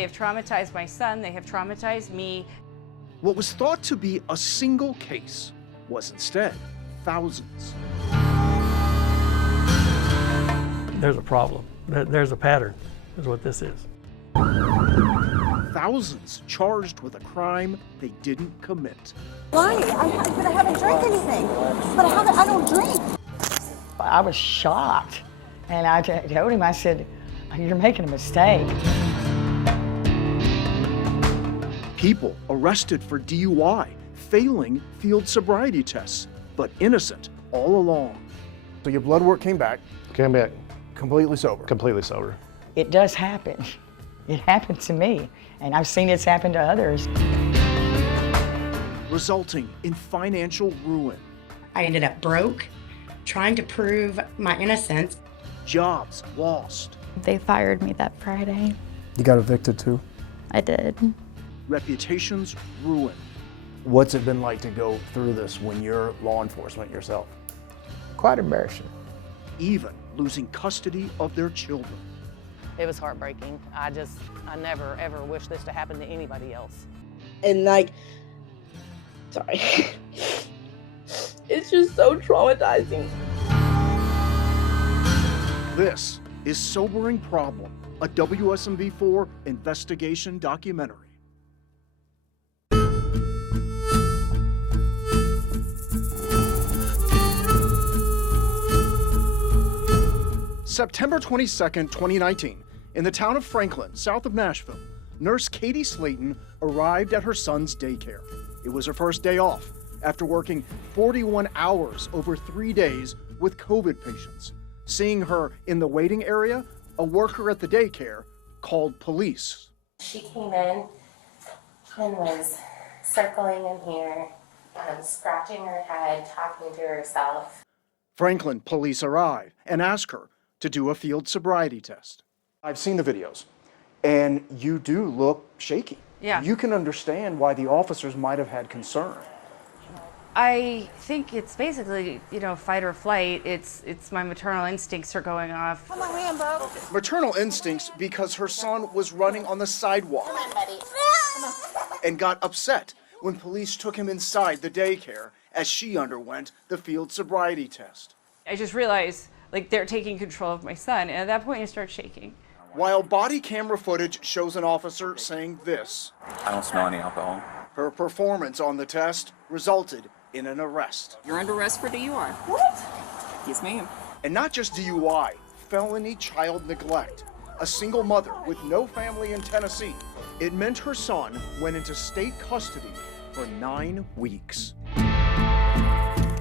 They have traumatized my son, they have traumatized me. What was thought to be a single case was instead thousands. There's a problem. There's a pattern, is what this is. Thousands charged with a crime they didn't commit. Why? But I haven't drank anything. But I don't drink. I was shocked. And I told him, I said, you're making a mistake. People arrested for DUI, failing field sobriety tests, but innocent all along. So your blood work came back. Came back Completely sober. completely sober. It does happen. It happened to me, and I've seen it's happen to others. Resulting in financial ruin, I ended up broke, trying to prove my innocence. jobs lost, They fired me that Friday. You got evicted too? I did. reputations ruined. What's it been like to go through this when you're law enforcement yourself? Quite embarrassing. Even losing custody of their children. It was heartbreaking. I never ever wish this to happen to anybody else. And sorry, it's just so traumatizing. This is Sobering Problem, a WSMV4 investigation documentary. September 22nd, 2019, in the town of Franklin, south of Nashville, nurse Katie Slayton arrived at her son's daycare. It was her first day off after working 41 hours over 3 days with COVID patients. Seeing her in the waiting area, a worker at the daycare called police. She came in and was circling in here, scratching her head, talking to herself. Franklin police arrive and ask her to do a field sobriety test. I've seen the videos, and you do look shaky. Yeah. You can understand why the officers might have had concern. I think it's basically, fight or flight. It's my maternal instincts are going off. Come on, Rambo. Maternal instincts because her son was running on the sidewalk Come on, buddy. and got upset when police took him inside the daycare as she underwent the field sobriety test. I just realized, they're taking control of my son, and at that point I start shaking. While body camera footage shows an officer saying this, I don't smell any alcohol. her performance on the test resulted in an arrest. You're under arrest for DUI. What? Yes, ma'am. And not just DUI, felony child neglect. A single mother with no family in Tennessee. It meant her son went into state custody for 9 weeks.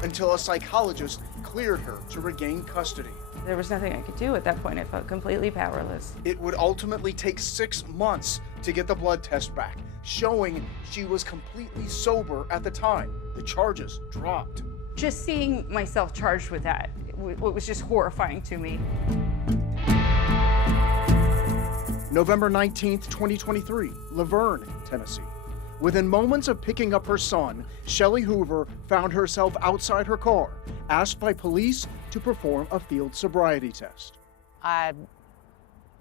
Until a psychologist cleared her to regain custody. There was nothing I could do at that point. I felt completely powerless. It would ultimately take 6 months to get the blood test back, showing she was completely sober at the time. The charges dropped. Just seeing myself charged with that, it was just horrifying to me. November 19th, 2023, Laverne, Tennessee. Within moments of picking up her son, Shelley Hoover found herself outside her car, asked by police to perform a field sobriety test. I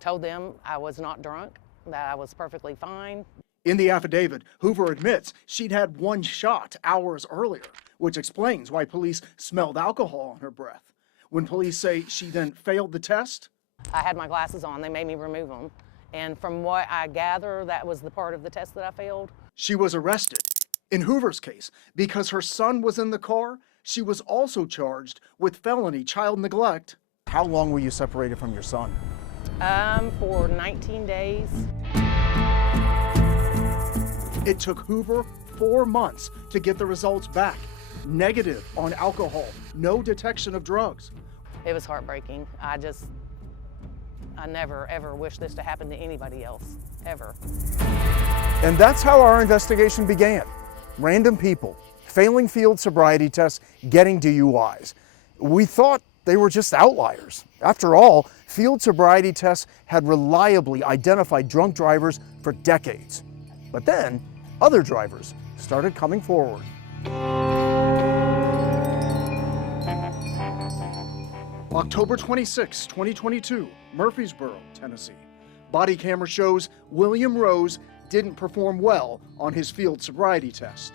told them I was not drunk, that I was perfectly fine. In the affidavit, Hoover admits she'd had 1 shot hours earlier, which explains why police smelled alcohol on her breath. When police say she then failed the test, I had my glasses on, they made me remove them. And from what I gather, that was the part of the test that I failed. she was arrested. In Hoover's case, because her son was in the car, she was also charged with felony child neglect. How long were you separated from your son? For 19 days. It took Hoover 4 months to get the results back. Negative on alcohol, no detection of drugs. It was heartbreaking. I never ever wish this to happen to anybody else, ever. And that's how our investigation began. Random people, failing field sobriety tests, getting DUIs. We thought they were just outliers. After all, field sobriety tests had reliably identified drunk drivers for decades. But then, other drivers started coming forward. October 26, 2022, Murfreesboro, Tennessee. Body camera shows William Rose didn't perform well on his field sobriety test.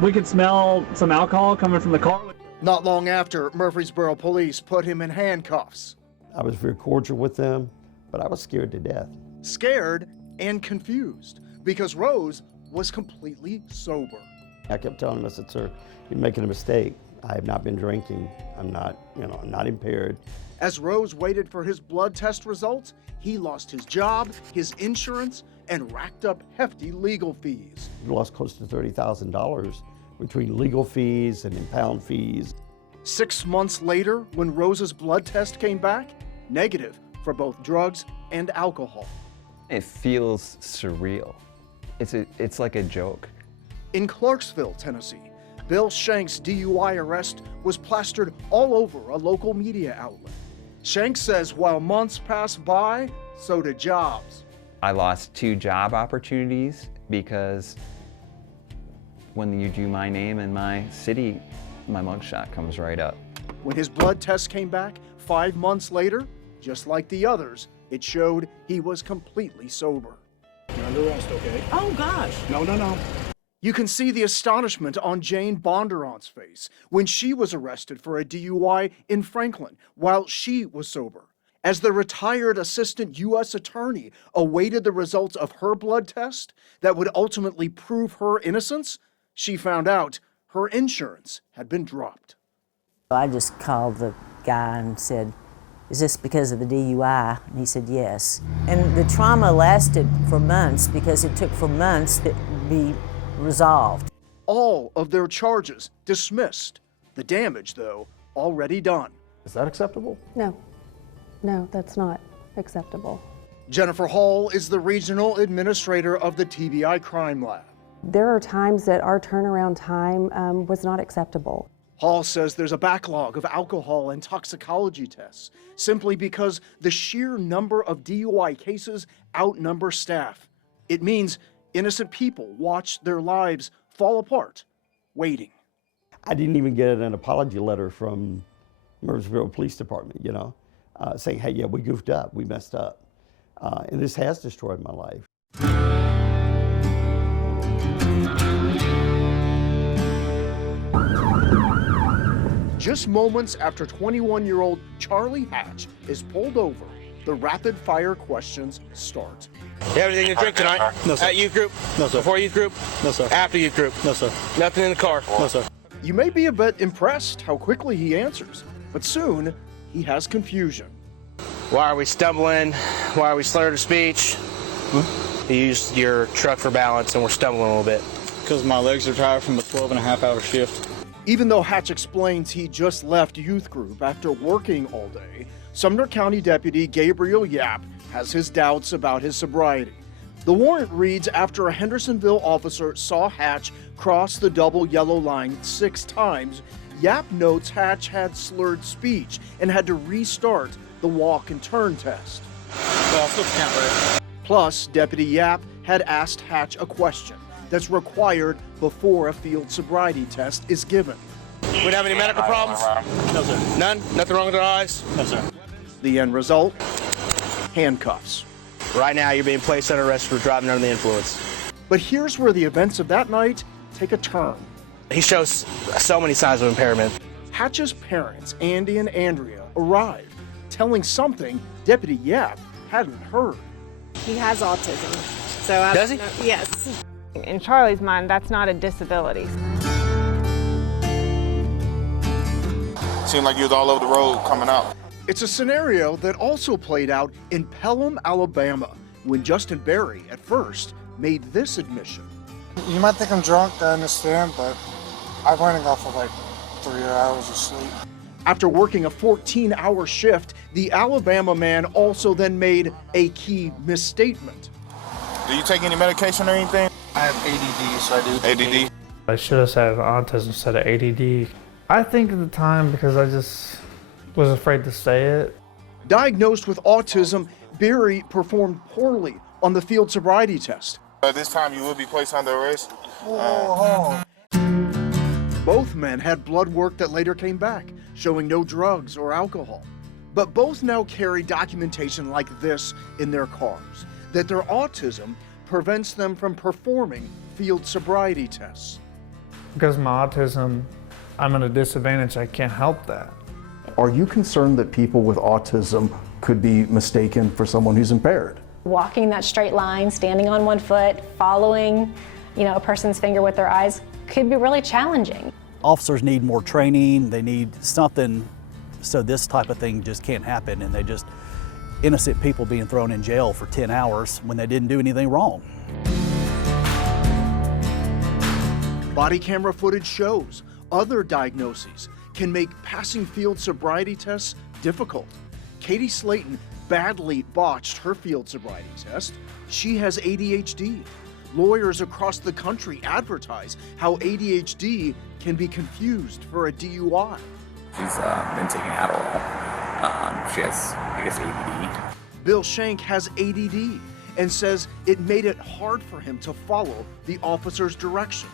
We could smell some alcohol coming from the car. Not long after, Murfreesboro police put him in handcuffs. I was very cordial with them, but I was scared to death. Scared and confused because Rose was completely sober. I kept telling him, I said, sir, you're making a mistake. I have not been drinking. I'm not impaired. As Rose waited for his blood test results, he lost his job, his insurance, and racked up hefty legal fees. We lost close to $30,000 between legal fees and impound fees. 6 months later, when Rose's blood test came back, negative for both drugs and alcohol. It feels surreal. It's like a joke. In Clarksville, Tennessee, Bill Shank's DUI arrest was plastered all over a local media outlet. Shank says while months passed by, so did jobs. I lost 2 job opportunities because when you do my name and my city, my mugshot comes right up. When his blood test came back 5 months later, just like the others, it showed he was completely sober. You're under arrest, okay? Oh, gosh. No. You can see the astonishment on Jane Bondurant's face when she was arrested for a DUI in Franklin while she was sober. As the retired assistant U.S. attorney awaited the results of her blood test that would ultimately prove her innocence, she found out her insurance had been dropped. I just called the guy and said, "Is this because of the DUI?" And he said, "Yes." And the trauma lasted for months because it took for months to be resolved. All of their charges dismissed. The damage, though, already done. Is that acceptable? No, that's not acceptable. Jennifer Hall is the regional administrator of the TBI Crime Lab. There are times that our turnaround time was not acceptable. Hall says there's a backlog of alcohol and toxicology tests simply because the sheer number of DUI cases outnumber staff. It means innocent people watch their lives fall apart, waiting. I didn't even get an apology letter from Murfreesboro Police Department, saying, hey, yeah, we goofed up, we messed up. And this has destroyed my life. Just moments after 21-year-old Charlie Hatch is pulled over, the rapid-fire questions start. You have anything to drink tonight? No, sir. At youth group? No, sir. Before youth group? No, sir. After youth group? No, sir. Nothing in the car? No, sir. You may be a bit impressed how quickly he answers, but soon he has confusion. Why are we stumbling? Why are we slurred of speech? You used your truck for balance and we're stumbling a little bit. Because my legs are tired from the 12-and-a-half-hour shift. Even though Hatch explains he just left youth group after working all day, Sumner County Deputy Gabriel Yap has his doubts about his sobriety. The warrant reads after a Hendersonville officer saw Hatch cross the double yellow line 6 times, Yap notes Hatch had slurred speech and had to restart the walk and turn test. Well, flip count, right? Plus, Deputy Yap had asked Hatch a question that's required before a field sobriety test is given. We don't have any medical problems? No, sir. None? Nothing wrong with our eyes? No, sir. The end result? Handcuffs. Right now, you're being placed under arrest for driving under the influence. But here's where the events of that night take a turn. He shows so many signs of impairment. Hatch's parents, Andy and Andrea, arrived, telling something Deputy Yap hadn't heard. He has autism. So I Does he? don't know. Yes. In Charlie's mind, that's not a disability. Seemed like you was all over the road coming out. It's a scenario that also played out in Pelham, Alabama, when Justin Berry, at first, made this admission. You might think I'm drunk, I understand, but I'm running off of like 3 hours of sleep. After working a 14-hour shift, the Alabama man also then made a key misstatement. Do you take any medication or anything? I have ADD, so I do. ADD? I should have said autism instead of ADD. I think at the time because I just was afraid to say it. Diagnosed with autism, Berry performed poorly on the field sobriety test. This time you will be placed under arrest. Both men had blood work that later came back, showing no drugs or alcohol. But both now carry documentation like this in their cars. that their autism prevents them from performing field sobriety tests. Because of my autism, I'm at a disadvantage. I can't help that. Are you concerned that people with autism could be mistaken for someone who's impaired? Walking that straight line, standing on one foot, following, a person's finger with their eyes could be really challenging. Officers need more training. They need something so this type of thing just can't happen, and they just innocent people being thrown in jail for 10 hours when they didn't do anything wrong. Body camera footage shows other diagnoses can make passing field sobriety tests difficult. Katie Slayton badly botched her field sobriety test. She has ADHD. Lawyers across the country advertise how ADHD can be confused for a DUI. She's been taking Adderall. She has, ADD. Bill Shank has ADD and says it made it hard for him to follow the officer's directions.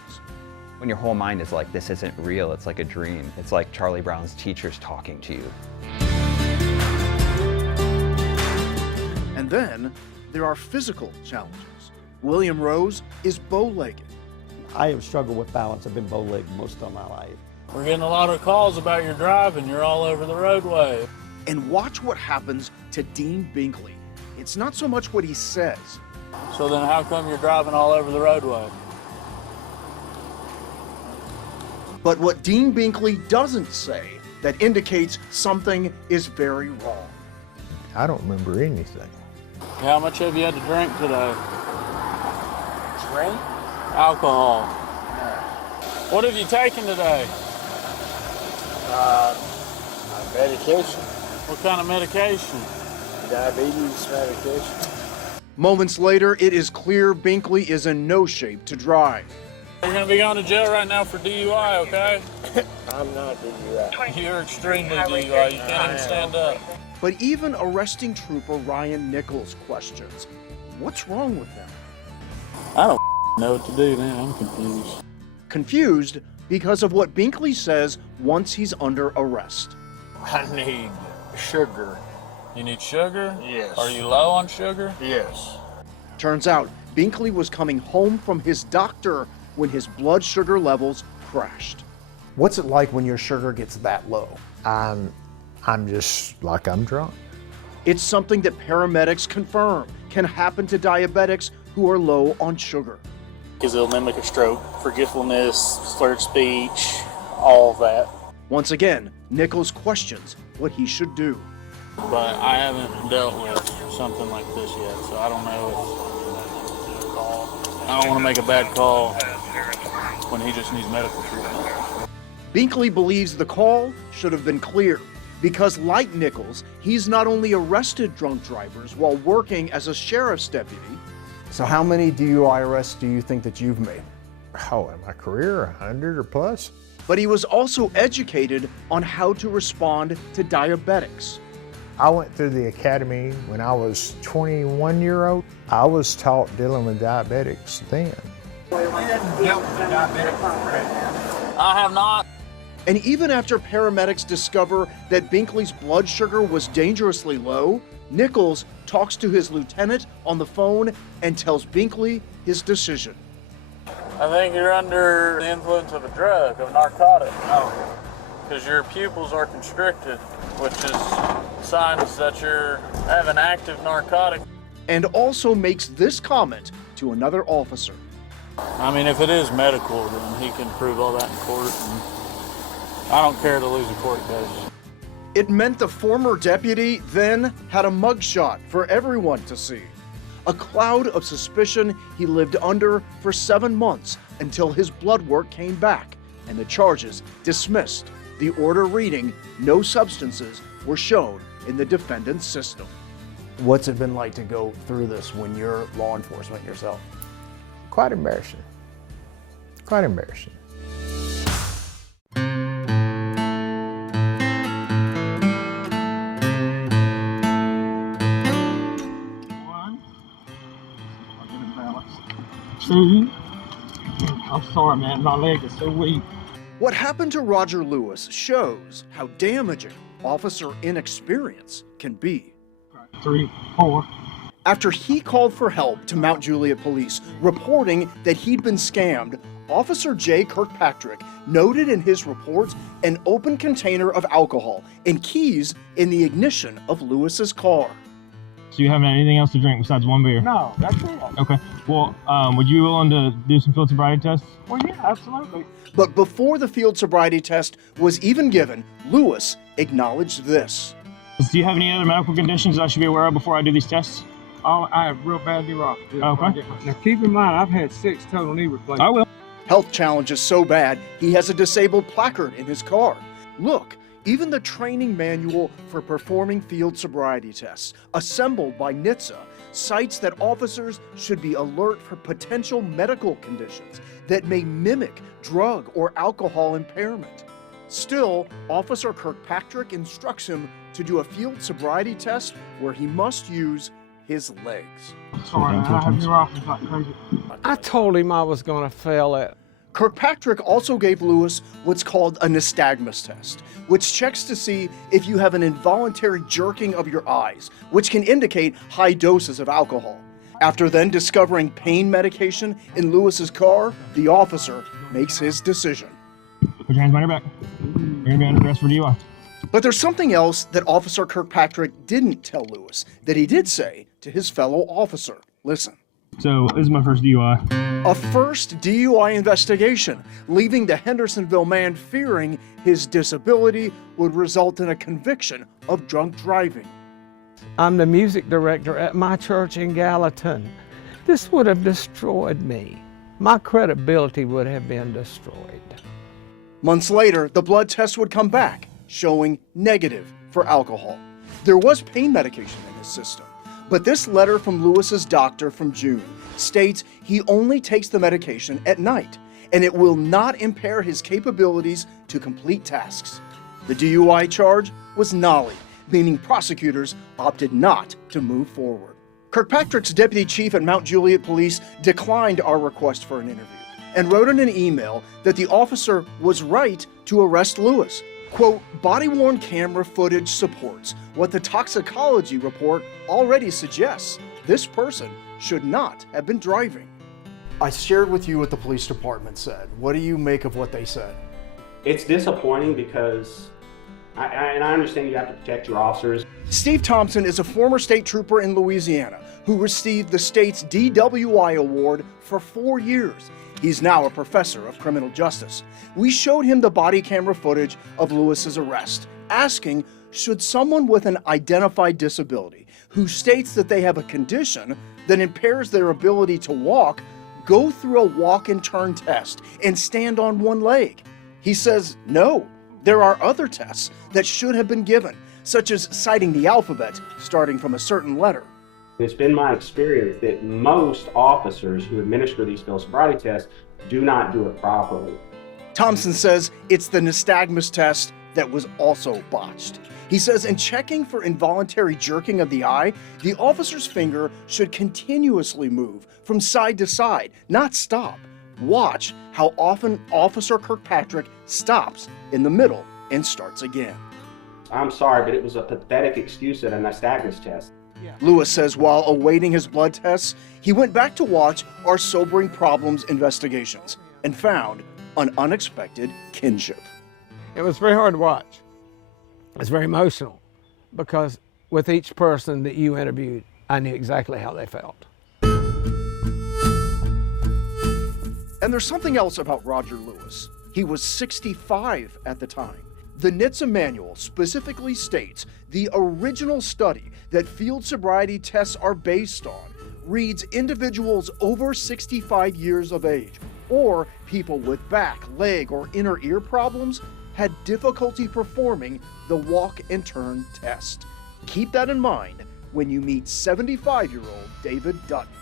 When your whole mind is like, this isn't real, it's like a dream. It's like Charlie Brown's teachers talking to you. And then there are physical challenges. William Rose is bow-legged. I have struggled with balance. I've been bow-legged most of my life. We're getting a lot of calls about your driving. You're all over the roadway. And watch what happens to Dean Binkley. It's not so much what he says. So then how come you're driving all over the roadway? But what Dean Binkley doesn't say that indicates something is very wrong. I don't remember anything. How much have you had to drink today? Drink? Alcohol. What have you taken today? Medication. What kind of medication? Diabetes medication. Moments later, it is clear Binkley is in no shape to drive. You're going to be going to jail right now for DUI, okay? I'm not DUI. You're extremely DUI. You can't even stand up. But even arresting trooper Ryan Nichols questions, what's wrong with him? I don't know what to do now. I'm confused. Confused because of what Binkley says once he's under arrest. I need sugar. You need sugar? Yes. Are you low on sugar? Yes. Turns out Binkley was coming home from his doctor when his blood sugar levels crashed. What's it like when your sugar gets that low? I'm just like I'm drunk. It's something that paramedics confirm can happen to diabetics who are low on sugar. Because it'll mimic a stroke, forgetfulness, slurred speech, all of that. Once again, Nichols questions what he should do. But I haven't dealt with something like this yet, so I don't know if I don't want to make a bad call when he just needs medical treatment. Binkley believes the call should have been clear because, like Nichols, he's not only arrested drunk drivers while working as a sheriff's deputy. So how many DUI arrests do you think that you've made? Oh, in my career, 100 or plus. But he was also educated on how to respond to diabetics. I went through the academy when I was 21-year-old. I was taught dealing with diabetics then. I have not. And even after paramedics discover that Binkley's blood sugar was dangerously low, Nichols talks to his lieutenant on the phone and tells Binkley his decision. I think you're under the influence of a drug, of a narcotic. No. Because your pupils are constricted, which is signs that you have an active narcotic. And also makes this comment to another officer. I mean, if it is medical, then he can prove all that in court. And I don't care to lose a court case. It meant the former deputy then had a mugshot for everyone to see. A cloud of suspicion he lived under for 7 months until his blood work came back and the charges dismissed. The order reading, no substances were shown in the defendant's system. What's it been like to go through this when you're law enforcement yourself? Quite embarrassing. Quite embarrassing. I'm sorry, man. My leg is so weak. What happened to Roger Lewis shows how damaging officer inexperience can be. 3, 4. After he called for help to Mount Juliet police, reporting that he'd been scammed, Officer J. Kirkpatrick noted in his reports an open container of alcohol and keys in the ignition of Lewis's car. So you haven't had anything else to drink besides one beer? No, that's it. Okay. Well, would you be willing to do some field sobriety tests? Well, yeah, absolutely. But before the field sobriety test was even given, Lewis acknowledged this. Do you have any other medical conditions I should be aware of before I do these tests? Oh, I have real bad neuropathy. Okay. Now keep in mind, I've had 6 total knee replacements. I will. Health challenges so bad, he has a disabled placard in his car. Look, even the training manual for performing field sobriety tests, assembled by NHTSA, cites that officers should be alert for potential medical conditions that may mimic drug or alcohol impairment. Still, Officer Kirkpatrick instructs him to do a field sobriety test where he must use his legs. Sorry, man, I have neuropathy like crazy. I told him I was going to fail it. Kirkpatrick also gave Lewis what's called a nystagmus test, which checks to see if you have an involuntary jerking of your eyes, which can indicate high doses of alcohol. After then discovering pain medication in Lewis's car, the officer makes his decision. Put your hands behind your back. You're gonna be under arrest for DUI. But there's something else that Officer Kirkpatrick didn't tell Lewis that he did say to his fellow officer. Listen. So this is my first DUI. A first DUI investigation, leaving the Hendersonville man fearing his disability would result in a conviction of drunk driving. I'm the music director at my church in Gallatin. This would have destroyed me. My credibility would have been destroyed. Months later, the blood test would come back, showing negative for alcohol. There was pain medication in his system, but this letter from Lewis's doctor from June states he only takes the medication at night, and it will not impair his capabilities to complete tasks. The DUI charge was nolly, meaning prosecutors opted not to move forward. Kirkpatrick's deputy chief at Mount Juliet Police declined our request for an interview and wrote in an email that the officer was right to arrest Lewis. Quote, body-worn camera footage supports what the toxicology report already suggests. This person should not have been driving. I shared with you what the police department said. What do you make of what they said? It's disappointing because I understand you have to protect your officers. Steve Thompson is a former state trooper in Louisiana who received the state's DWI award for 4 years. He's now a professor of criminal justice. We showed him the body camera footage of Lewis's arrest, asking, should someone with an identified disability who states that they have a condition that impairs their ability to walk go through a walk and turn test and stand on one leg? He says, no, there are other tests that should have been given, such as citing the alphabet starting from a certain letter. It's been my experience that most officers who administer these field sobriety tests do not do it properly. Thompson says it's the nystagmus test that was also botched. He says in checking for involuntary jerking of the eye, the officer's finger should continuously move from side to side, not stop. Watch how often Officer Kirkpatrick stops in the middle and starts again. I'm sorry, but it was a pathetic excuse at a nystagmus test. Lewis says while awaiting his blood tests, he went back to watch our Sobering Problems investigations and found an unexpected kinship. It was very hard to watch. It's very emotional because with each person that you interviewed, I knew exactly how they felt. And there's something else about Roger Lewis. He was 65 at the time. The NHTSA manual specifically states the original study that field sobriety tests are based on reads individuals over 65 years of age or people with back, leg, or inner ear problems had difficulty performing the walk and turn test. Keep that in mind when you meet 75-year-old David Dutton.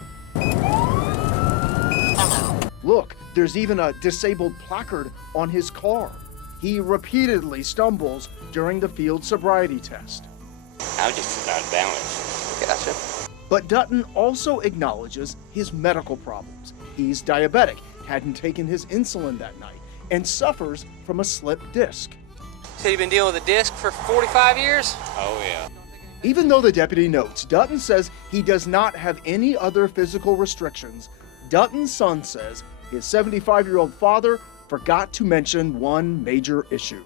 Look, there's even a disabled placard on his car. He repeatedly stumbles during the field sobriety test. I'm just out of balance. Gotcha. But Dutton also acknowledges his medical problems. He's diabetic, hadn't taken his insulin that night, and suffers from a slipped disc. So you've been dealing with a disc for 45 years? Oh, yeah. Even though the deputy notes Dutton says he does not have any other physical restrictions, Dutton's son says his 75-year-old father forgot to mention one major issue.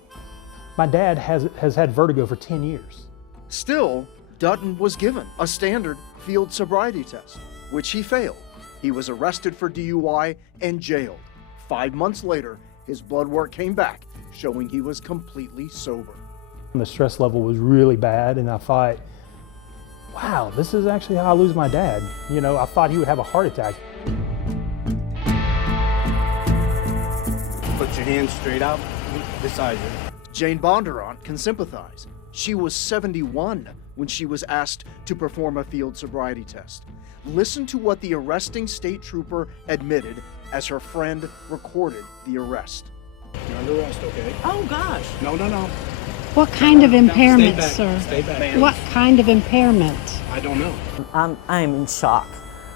My dad has had vertigo for 10 years. Still, Dutton was given a standard field sobriety test, which he failed. He was arrested for DUI and jailed. 5 months later, his blood work came back, showing he was completely sober. The stress level was really bad, and I thought, wow, this is actually how I lose my dad. You know, I thought he would have a heart attack. Put your hands straight out beside you. Jane Bondurant can sympathize. She was 71 when she was asked to perform a field sobriety test. Listen to what the arresting state trooper admitted as her friend recorded the arrest. You're under arrest, okay? Oh, gosh. No. What kind of impairment, sir? Stay back. What kind of impairment? I don't know. I'm in shock.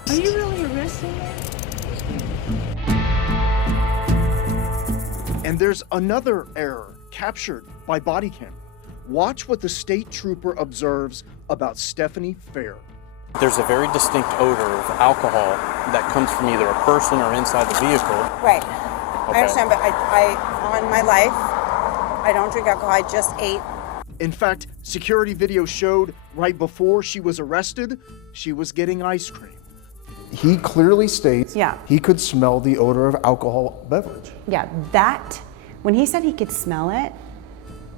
Are you really arresting me? And there's another error captured by body camera. Watch what the state trooper observes about Stephanie Fair. There's a very distinct odor of alcohol that comes from either a person or inside the vehicle. Right. Okay. I understand, but I on my life, I don't drink alcohol. I just ate. In fact, security video showed right before she was arrested, she was getting ice cream. He clearly states he could smell the odor of alcohol beverage. Yeah, that, when he said he could smell it,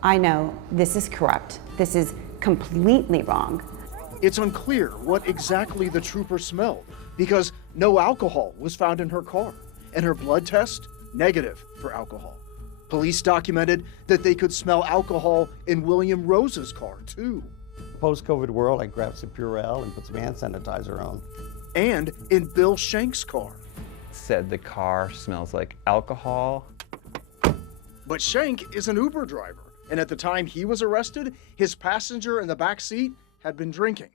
I know this is corrupt. This is completely wrong. It's unclear what exactly the trooper smelled because no alcohol was found in her car, and her blood test, negative for alcohol. Police documented that they could smell alcohol in William Rose's car, too. Post-COVID world, I grabbed some Purell and put some hand sanitizer on. And in Bill Shank's car. Said the car smells like alcohol. But Shank is an Uber driver, and at the time he was arrested, his passenger in the back seat had been drinking.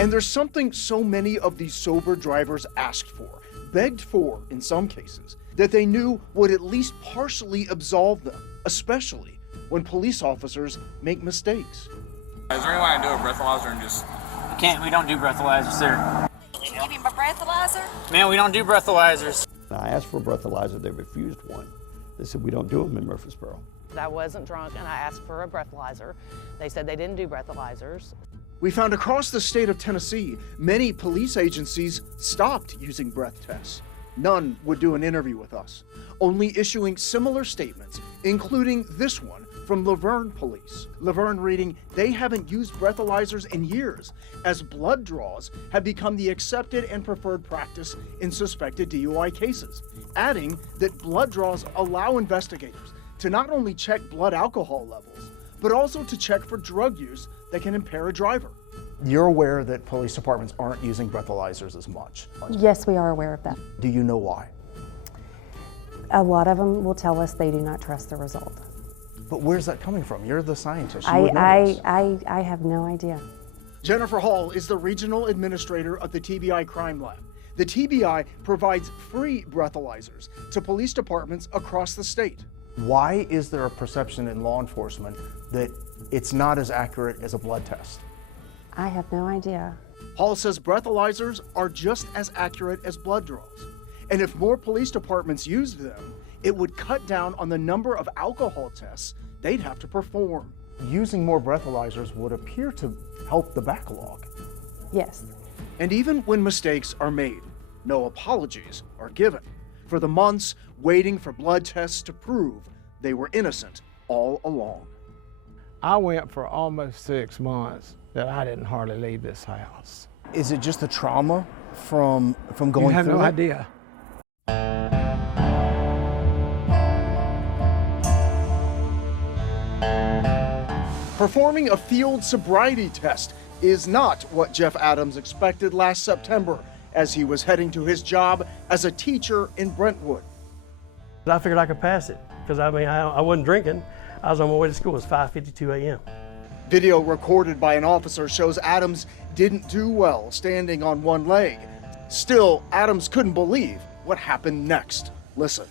And there's something so many of these sober drivers asked for, begged for in some cases, that they knew would at least partially absolve them, especially when police officers make mistakes. Is there any way I can do a breathalyzer and just... We don't do breathalyzers, sir. Can you give him a breathalyzer? Man, we don't do breathalyzers. I asked for a breathalyzer, they refused one. They said, we don't do them in Murfreesboro. I wasn't drunk and I asked for a breathalyzer. They said they didn't do breathalyzers. We found across the state of Tennessee, many police agencies stopped using breath tests. None would do an interview with us, only issuing similar statements, including this one from Laverne Police. Laverne reading, they haven't used breathalyzers in years, as blood draws have become the accepted and preferred practice in suspected DUI cases, adding that blood draws allow investigators to not only check blood alcohol levels, but also to check for drug use that can impair a driver. You're aware that police departments aren't using breathalyzers as much? Yes, we are aware of that. Do you know why? A lot of them will tell us they do not trust the result. But where's that coming from? You're the scientist. You would know this. I have no idea. Jennifer Hall is the regional administrator of the TBI Crime Lab. The TBI provides free breathalyzers to police departments across the state. Why is there a perception in law enforcement that it's not as accurate as a blood test? I have no idea. Hall says breathalyzers are just as accurate as blood draws. And if more police departments used them, it would cut down on the number of alcohol tests they'd have to perform. Using more breathalyzers would appear to help the backlog. Yes. And even when mistakes are made, no apologies are given for the months waiting for blood tests to prove they were innocent all along. I went for almost 6 months that I didn't hardly leave this house. Is it just the trauma from going through it? You have no idea. Performing a field sobriety test is not what Jeff Adams expected last September as he was heading to his job as a teacher in Brentwood. I figured I could pass it because I wasn't drinking. I was on my way to school. It was 5:52 a.m. Video recorded by an officer shows Adams didn't do well standing on one leg. Still, Adams couldn't believe what happened next. Listen.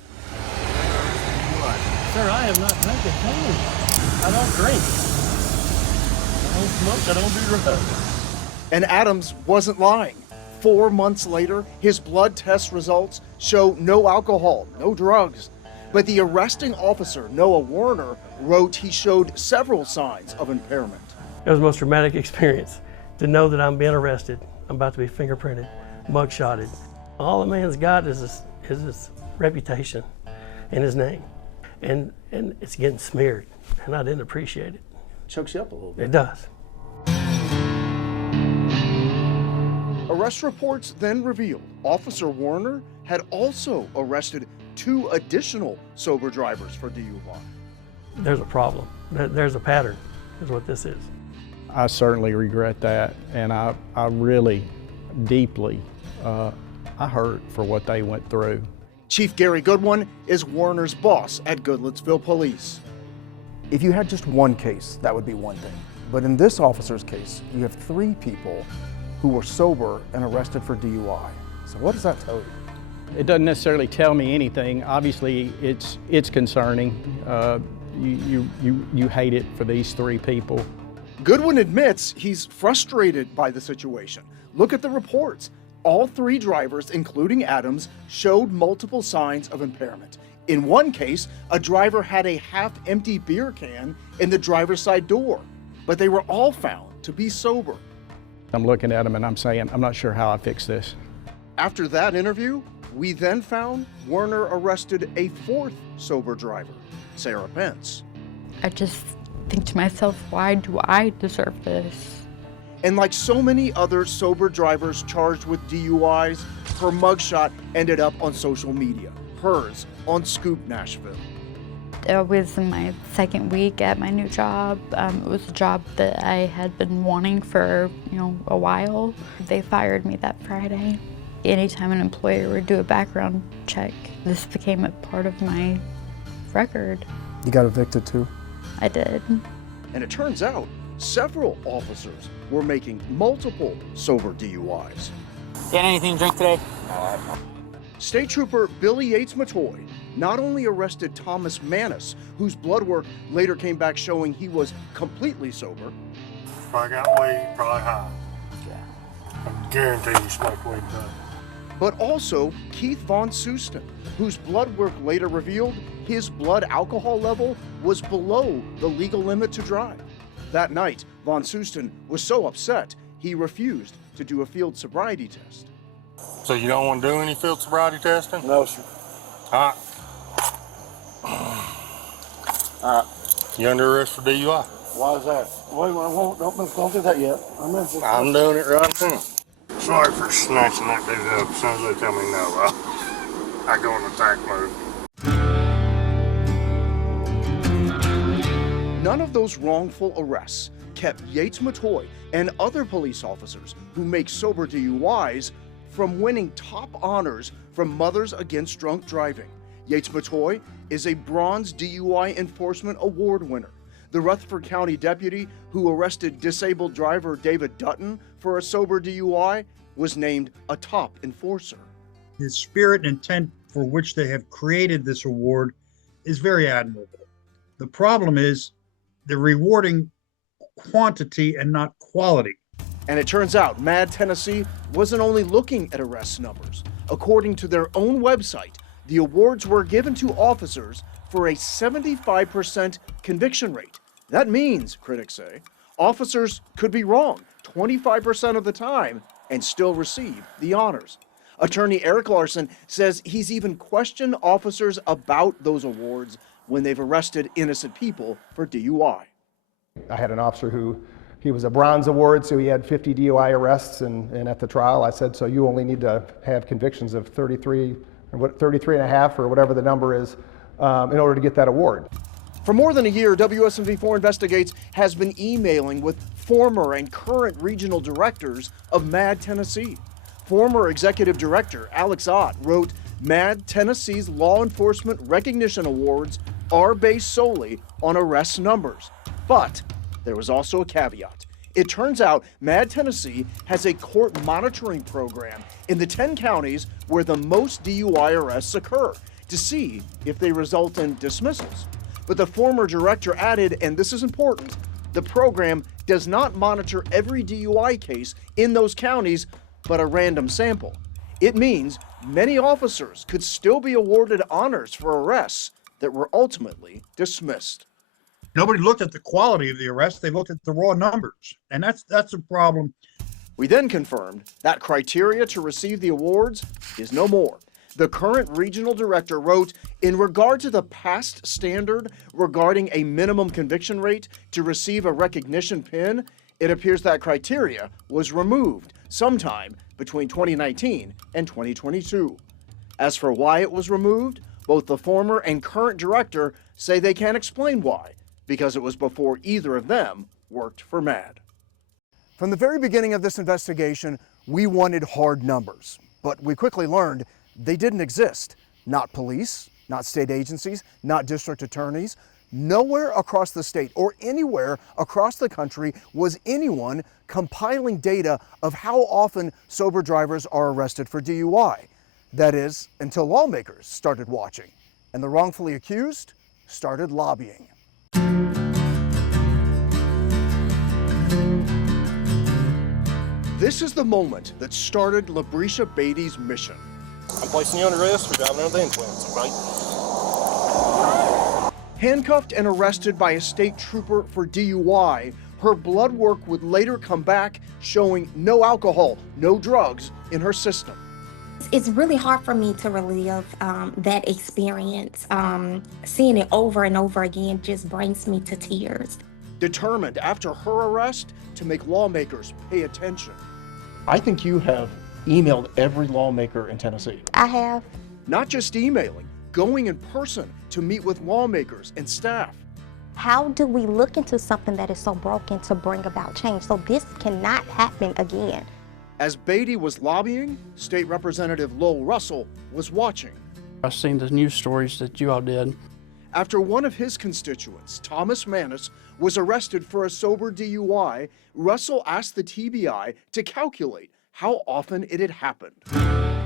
Sir, I have not drank a can. I don't drink. don't smoke, I don't do drugs. And Adams wasn't lying. 4 months later, his blood test results show no alcohol, no drugs. But the arresting officer, Noah Warner, wrote he showed several signs of impairment. It was the most traumatic experience to know that I'm being arrested. I'm about to be fingerprinted, mugshotted. All the man's got is his reputation and his name. And it's getting smeared, and I didn't appreciate it. Chokes you up a little bit. It does. Arrest reports then revealed Officer Warner had also arrested 2 additional sober drivers for DUI. There's a problem. There's a pattern, is what this is. I certainly regret that, and I really deeply, I hurt for what they went through. Chief Gary Goodwin is Warner's boss at Goodlettsville Police. If you had just one case, that would be one thing. But in this officer's case, you have 3 people who were sober and arrested for DUI. So what does that tell you? It doesn't necessarily tell me anything. Obviously, it's concerning. You hate it for these 3 people. Goodwin admits he's frustrated by the situation. Look at the reports. All 3 drivers, including Adams, showed multiple signs of impairment. In one case, a driver had a half-empty beer can in the driver's side door, but they were all found to be sober. I'm looking at them and I'm saying, I'm not sure how I fix this. After that interview, we then found Warner arrested a 4th sober driver, Sarah Pence. I just think to myself, why do I deserve this? And like so many other sober drivers charged with DUIs, her mugshot ended up on social media, hers on Scoop Nashville. It was in my 2nd week at my new job. It was a job that I had been wanting for, a while. They fired me that Friday. Anytime an employer would do a background check, this became a part of my record. You got evicted too? I did. And it turns out several officers were making multiple sober DUIs. Get anything to drink today? State Trooper Billy Yates-Matoy not only arrested Thomas Manis, whose blood work later came back showing he was completely sober. If I got weed, probably high. I guarantee you smoked weed, but also Keith Von Susten, whose blood work later revealed his blood alcohol level was below the legal limit to drive. That night, Von Susten was so upset, he refused to do a field sobriety test. So you don't want to do any field sobriety testing? No, sir. All right. You under arrest for DUI? Why is that? Wait, don't do that yet. I'm doing it right now. Sorry for snatching that dude up. As soon as they tell me no, I go in attack mode. None of those wrongful arrests kept Yates-Matoy and other police officers who make sober DUIs from winning top honors from Mothers Against Drunk Driving. Yates-Matoy is a Bronze DUI Enforcement Award winner. The Rutherford County deputy who arrested disabled driver David Dutton for a sober DUI was named a top enforcer. The spirit and intent for which they have created this award is very admirable. The problem is they're rewarding quantity and not quality. And it turns out Mad Tennessee wasn't only looking at arrest numbers. According to their own website, the awards were given to officers for a 75% conviction rate. That means, critics say, officers could be wrong 25% of the time and still receive the honors. Attorney Eric Larson says he's even questioned officers about those awards when they've arrested innocent people for DUI. I had an officer he was a Bronze Award, so he had 50 DUI arrests, and at the trial I said, so you only need to have convictions of 33 and a half or whatever the number is in order to get that award. For more than a year, WSMV4 Investigates has been emailing with former and current regional directors of Mad Tennessee. Former executive director Alex Ott wrote, Mad Tennessee's law enforcement recognition awards are based solely on arrest numbers. But there was also a caveat. It turns out Mad Tennessee has a court monitoring program in the 10 counties where the most DUI arrests occur to see if they result in dismissals. But the former director added, and this is important, The program does not monitor every DUI case in those counties, but a random sample. It means many officers could still be awarded honors for arrests that were ultimately dismissed. Nobody looked at the quality of the arrest, they looked at the raw numbers, and that's a problem. We then confirmed that criteria to receive the awards is no more. The current regional director wrote, in regard to the past standard regarding a minimum conviction rate to receive a recognition pin, it appears that criteria was removed sometime between 2019 and 2022. As for why it was removed, both the former and current director say they can't explain why, because it was before either of them worked for MAD. From the very beginning of this investigation, we wanted hard numbers, but we quickly learned they didn't exist. Not police, not state agencies, not district attorneys. Nowhere across the state or anywhere across the country was anyone compiling data of how often sober drivers are arrested for DUI. That is, until lawmakers started watching and the wrongfully accused started lobbying. This is the moment that started Labrisha Beatty's mission. I'm placing you under arrest for driving under the influence, okay? Handcuffed and arrested by a state trooper for DUI, her blood work would later come back showing no alcohol, no drugs in her system. It's really hard for me to relive that experience. Seeing it over and over again just brings me to tears. Determined after her arrest to make lawmakers pay attention. I think you have emailed every lawmaker in Tennessee. I have. Not just emailing, going in person to meet with lawmakers and staff. How do we look into something that is so broken to bring about change? So this cannot happen again. As Beatty was lobbying, State Representative Lowell Russell was watching. I've seen the news stories that you all did. After one of his constituents, Thomas Manis, was arrested for a sober DUI, Russell asked the TBI to calculate how often it had happened.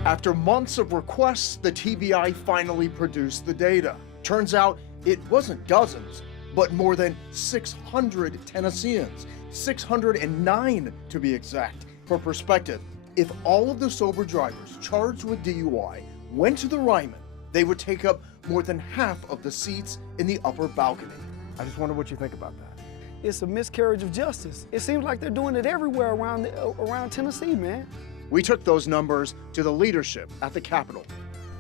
After months of requests, the TBI finally produced the data. Turns out it wasn't dozens, but more than 600 Tennesseans, 609 to be exact. For perspective, if all of the sober drivers charged with DUI went to the Ryman, they would take up more than half of the seats in the upper balcony. I just wonder what you think about that. It's a miscarriage of justice. It seems like they're doing it everywhere around Tennessee, man. We took those numbers to the leadership at the Capitol.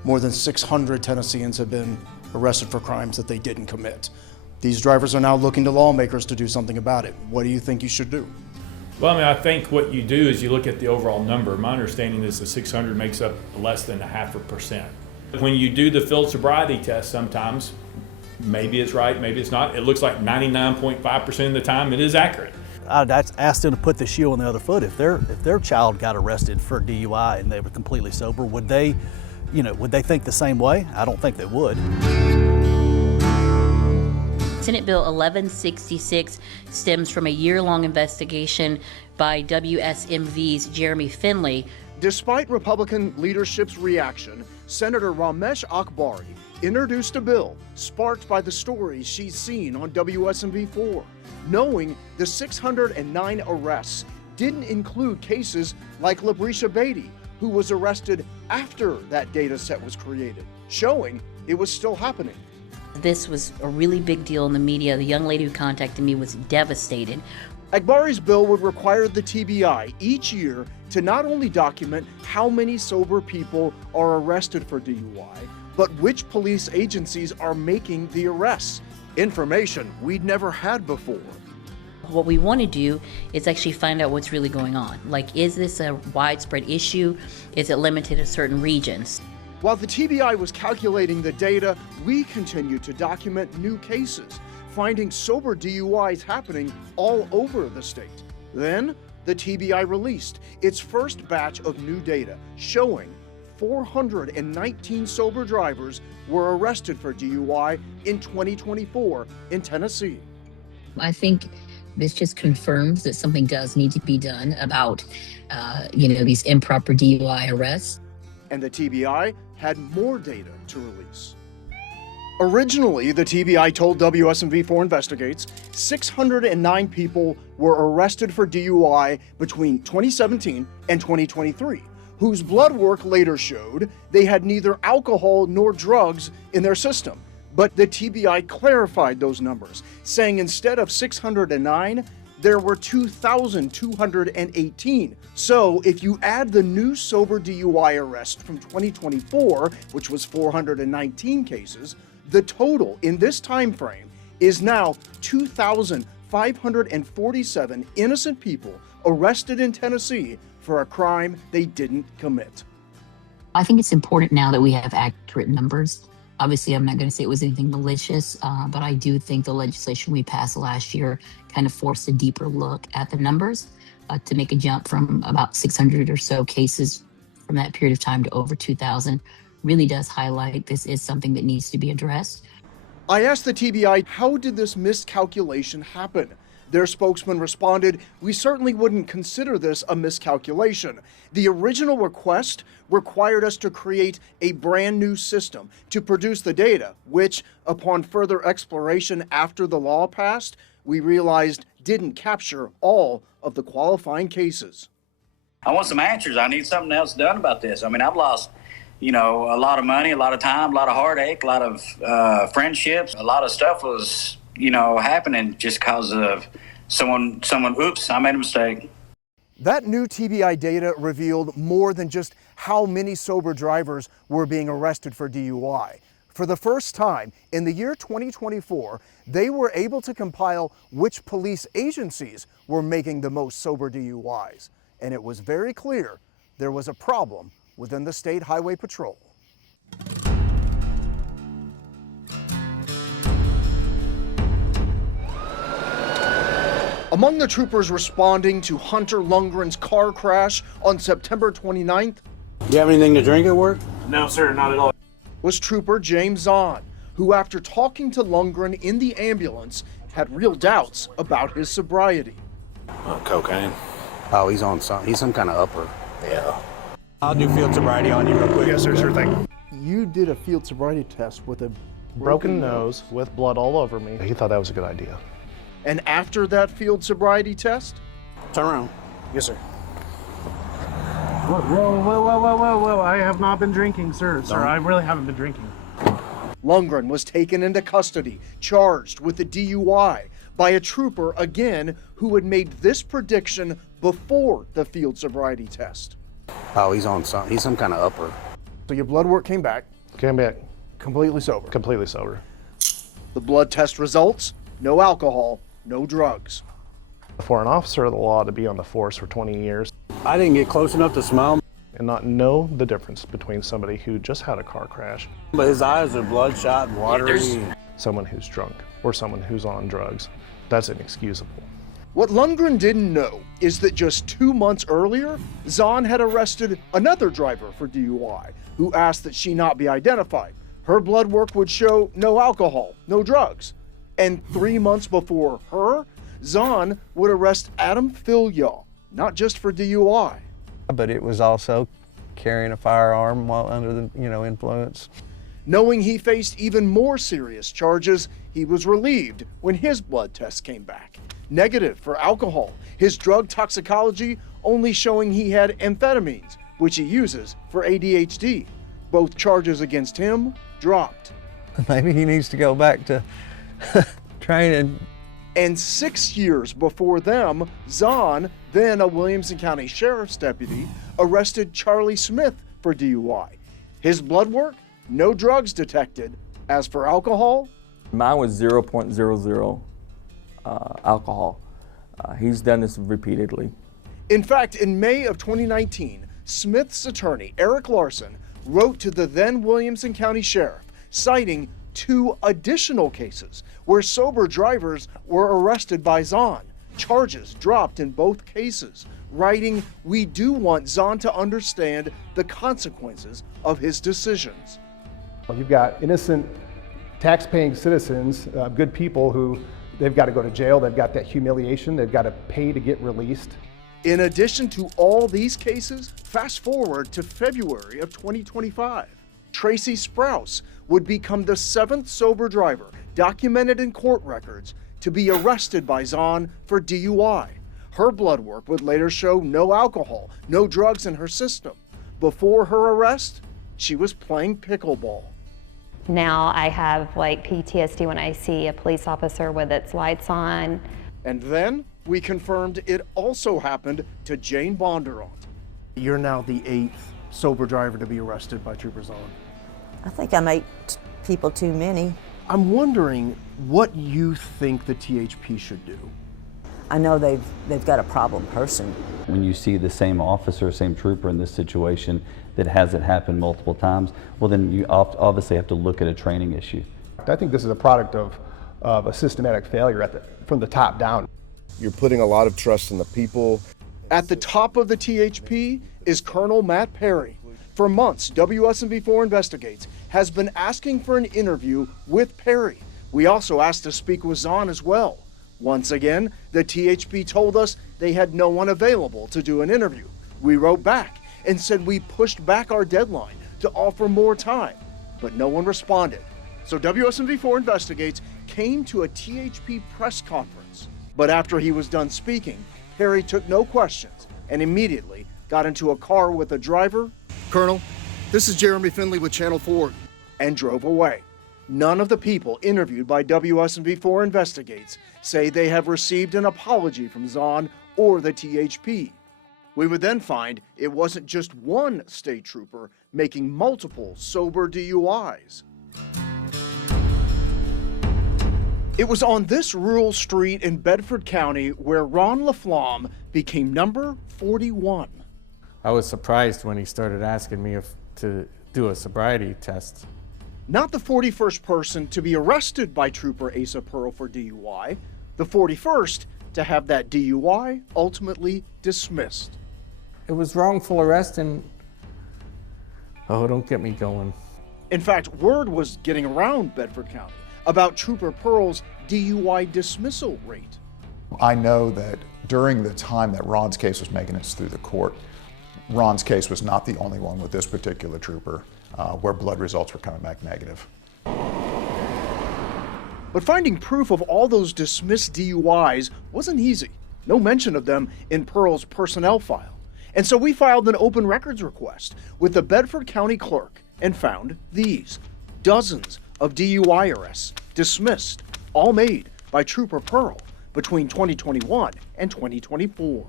More than 600 Tennesseans have been arrested for crimes that they didn't commit. These drivers are now looking to lawmakers to do something about it. What do you think you should do? Well, I mean, I think what you do is you look at the overall number. My understanding is the 600 makes up less than 0.5%. When you do the field sobriety test sometimes, maybe it's right, maybe it's not. It looks like 99.5% of the time it is accurate. I'd ask them to put the shoe on the other foot. If their child got arrested for DUI and they were completely sober, would they think the same way? I don't think they would. Senate Bill 1166 stems from a year-long investigation by WSMV's Jeremy Finley. Despite Republican leadership's reaction, Senator Ramesh Akbari introduced a bill sparked by the stories she's seen on WSMV4, knowing the 609 arrests didn't include cases like Labrisha Beatty, who was arrested after that data set was created, showing it was still happening. This was a really big deal in the media. The young lady who contacted me was devastated. Akbari's bill would require the TBI each year to not only document how many sober people are arrested for DUI, but which police agencies are making the arrests. Information we'd never had before. What we want to do is actually find out what's really going on. Like, is this a widespread issue? Is it limited to certain regions? While the TBI was calculating the data, we continued to document new cases, finding sober DUIs happening all over the state. Then, the TBI released its first batch of new data, showing 419 sober drivers were arrested for DUI in 2024 in Tennessee. I think this just confirms that something does need to be done about, these improper DUI arrests. And the TBI had more data to release. Originally, the TBI told WSMV4 Investigates 609 people were arrested for DUI between 2017 and 2023, whose blood work later showed they had neither alcohol nor drugs in their system. But the TBI clarified those numbers, saying instead of 609, there were 2,218. So if you add the new sober DUI arrest from 2024, which was 419 cases, the total in this time frame is now 2,547 innocent people arrested in Tennessee for a crime they didn't commit. I think it's important now that we have accurate numbers. Obviously, I'm not going to say it was anything malicious, but I do think the legislation we passed last year kind of forced a deeper look at the numbers to make a jump from about 600 or so cases from that period of time to over 2,000. Really does highlight this is something that needs to be addressed. I asked the TBI, how did this miscalculation happen? Their spokesman responded, "We certainly wouldn't consider this a miscalculation. The original request required us to create a brand new system to produce the data, which, upon further exploration after the law passed, we realized didn't capture all of the qualifying cases." I want some answers. I need something else done about this. I mean, I've lost, a lot of money, a lot of time, a lot of heartache, a lot of friendships. A lot of stuff was, happening just because of someone, oops, I made a mistake. That new TBI data revealed more than just how many sober drivers were being arrested for DUI. For the first time in the year 2024, they were able to compile which police agencies were making the most sober DUIs. And it was very clear there was a problem within the State Highway Patrol. Among the troopers responding to Hunter Lundgren's car crash on September 29th, you have anything to drink at work? No, sir, not at all. Was Trooper James Zahn, who after talking to Lundgren in the ambulance, had real doubts about his sobriety. Cocaine. Oh, he's some kind of upper. Yeah. I'll do field sobriety on you real quick. Yes, sir, sure thing. you did a field sobriety test with a broken nose with blood all over me. He thought that was a good idea. And after that field sobriety test? Turn around. Yes, sir. Whoa. I have not been drinking, sir. Sir, I really haven't been drinking. Lundgren was taken into custody, charged with a DUI by a trooper, again, who had made this prediction before the field sobriety test. Oh, he's some kind of upper. So your blood work came back? Came back. Completely sober? Completely sober. The blood test results, no alcohol, no drugs. For an officer of the law to be on the force for 20 years. I didn't get close enough to smell. And not know the difference between somebody who just had a car crash. But his eyes are bloodshot and watery. Someone who's drunk or someone who's on drugs. That's inexcusable. What Lundgren didn't know is that just 2 months earlier, Zahn had arrested another driver for DUI who asked that she not be identified. Her blood work would show no alcohol, no drugs. And 3 months before her, Zahn would arrest Adam Filyaw, not just for DUI. But it was also carrying a firearm while under the influence. Knowing he faced even more serious charges, he was relieved when his blood test came back negative for alcohol, his drug toxicology only showing he had amphetamines, which he uses for ADHD. Both charges against him dropped. Maybe he needs to go back to training. And 6 years before them, Zahn, then a Williamson County Sheriff's deputy, arrested Charlie Smith for DUI. His blood work, no drugs detected. As for alcohol, mine was 0.00 alcohol. He's done this repeatedly. In fact, in May of 2019, Smith's attorney, Eric Larson, wrote to the then Williamson County Sheriff, citing 2 additional cases where sober drivers were arrested by Zahn. Charges dropped in both cases, writing, "We do want Zahn to understand the consequences of his decisions." You've got innocent tax-paying citizens, good people who they've got to go to jail, they've got that humiliation, they've got to pay to get released. In addition to all these cases, fast forward to February of 2025. Tracy Sprouse would become the 7th sober driver documented in court records to be arrested by Zahn for DUI. Her blood work would later show no alcohol, no drugs in her system. Before her arrest, she was playing pickleball. Now I have like PTSD when I see a police officer with its lights on. And then we confirmed it also happened to Jane Bondurant. You're now the 8th sober driver to be arrested by Trooper Zahn. I think I make people too many. I'm wondering what you think the THP should do. I know they've got a problem person. When you see the same officer, same trooper in this situation that has it happen multiple times, well then you obviously have to look at a training issue. I think this is a product of a systematic failure from the top down. You're putting a lot of trust in the people. At the top of the THP is Colonel Matt Perry. For months, WSMV4 Investigates has been asking for an interview with Perry. We also asked to speak with Zahn as well. Once again, the THP told us they had no one available to do an interview. We wrote back and said we pushed back our deadline to offer more time, but no one responded. So WSMV4 Investigates came to a THP press conference. But after he was done speaking, Perry took no questions and immediately got into a car with a driver. Colonel, this is Jeremy Finley with Channel 4, and drove away. None of the people interviewed by WSMV4 Investigates say they have received an apology from Zahn or the THP. We would then find it wasn't just one state trooper making multiple sober DUIs. It was on this rural street in Bedford County where Ron LaFlamme became number 41. I was surprised when he started asking me to do a sobriety test. Not the 41st person to be arrested by Trooper Asa Pearl for DUI, the 41st to have that DUI ultimately dismissed. It was wrongful arrest and, oh, don't get me going. In fact, word was getting around Bedford County about Trooper Pearl's DUI dismissal rate. I know that during the time that Ron's case was making its through the court, Ron's case was not the only one with this particular trooper where blood results were coming back negative. But finding proof of all those dismissed DUIs wasn't easy. No mention of them in Pearl's personnel file. And so we filed an open records request with the Bedford County Clerk and found these. Dozens of DUI arrests dismissed, all made by Trooper Pearl between 2021 and 2024.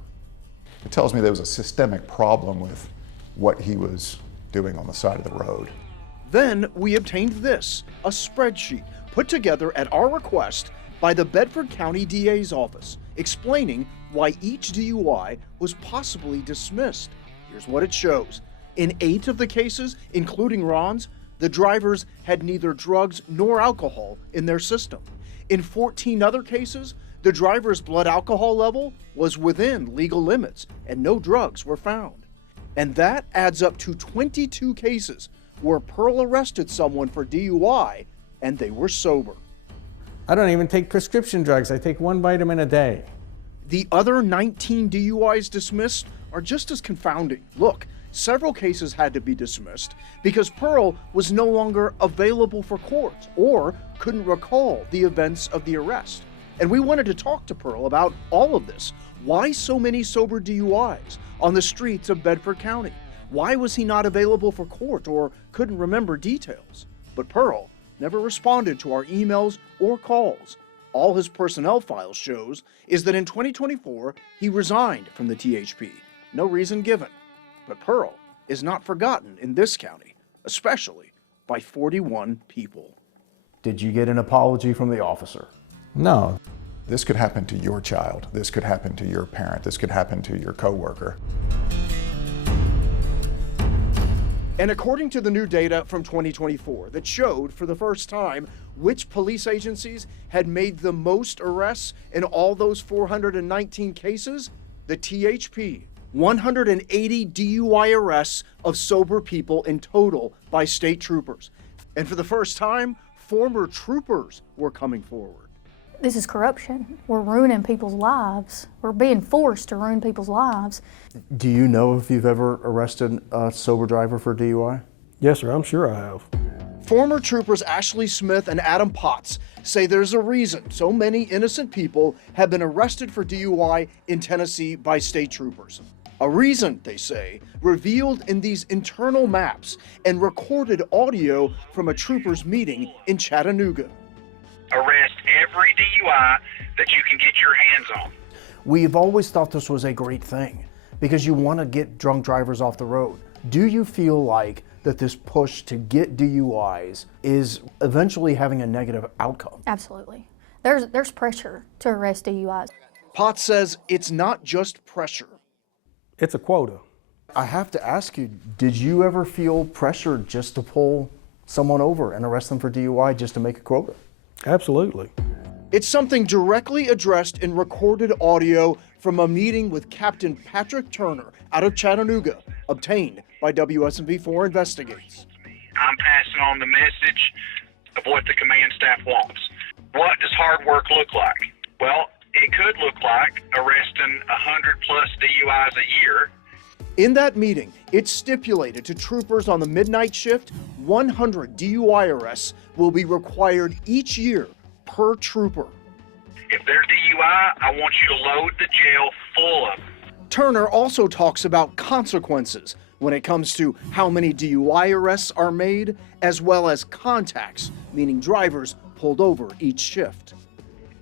It tells me there was a systemic problem with what he was doing on the side of the road. Then we obtained this, a spreadsheet put together at our request by the Bedford County DA's office, explaining why each DUI was possibly dismissed. Here's what it shows. In 8 of the cases, including Ron's, the drivers had neither drugs nor alcohol in their system. In 14 other cases, the driver's blood alcohol level was within legal limits and no drugs were found. And that adds up to 22 cases where Pearl arrested someone for DUI and they were sober. I don't even take prescription drugs. I take 1 vitamin a day. The other 19 DUIs dismissed are just as confounding. Look, several cases had to be dismissed because Pearl was no longer available for court or couldn't recall the events of the arrest. And we wanted to talk to Pearl about all of this. Why so many sober DUIs on the streets of Bedford County? Why was he not available for court or couldn't remember details? But Pearl never responded to our emails or calls. All his personnel file shows is that in 2024, he resigned from the THP. No reason given. But Pearl is not forgotten in this county, especially by 41 people. Did you get an apology from the officer? No. This could happen to your child. This could happen to your parent. This could happen to your coworker. And according to the new data from 2024 that showed for the first time which police agencies had made the most arrests in all those 419 cases, the THP, 180 DUI arrests of sober people in total by state troopers. And for the first time, former troopers were coming forward. This is corruption. We're ruining people's lives. We're being forced to ruin people's lives. Do you know if you've ever arrested a sober driver for DUI? Yes, sir, I'm sure I have. Former troopers Ashley Smith and Adam Potts say there's a reason so many innocent people have been arrested for DUI in Tennessee by state troopers. A reason, they say, revealed in these internal maps and recorded audio from a troopers meeting in Chattanooga. Arrest every DUI that you can get your hands on. We've always thought this was a great thing because you want to get drunk drivers off the road. Do you feel like that this push to get DUIs is eventually having a negative outcome? Absolutely. There's pressure to arrest DUIs. Potts says it's not just pressure. It's a quota. I have to ask you, did you ever feel pressure just to pull someone over and arrest them for DUI just to make a quota? Absolutely. It's something directly addressed in recorded audio from a meeting with Captain Patrick Turner out of Chattanooga, obtained by WSMV4 Investigates. I'm passing on the message of what the command staff wants. What does hard work look like? Well, it could look like arresting 100 plus DUIs a year. In that meeting, it stipulated to troopers on the midnight shift, 100 DUI arrests will be required each year per trooper. If they're DUI, I want you to load the jail full of them. Turner also talks about consequences when it comes to how many DUI arrests are made, as well as contacts, meaning drivers pulled over each shift.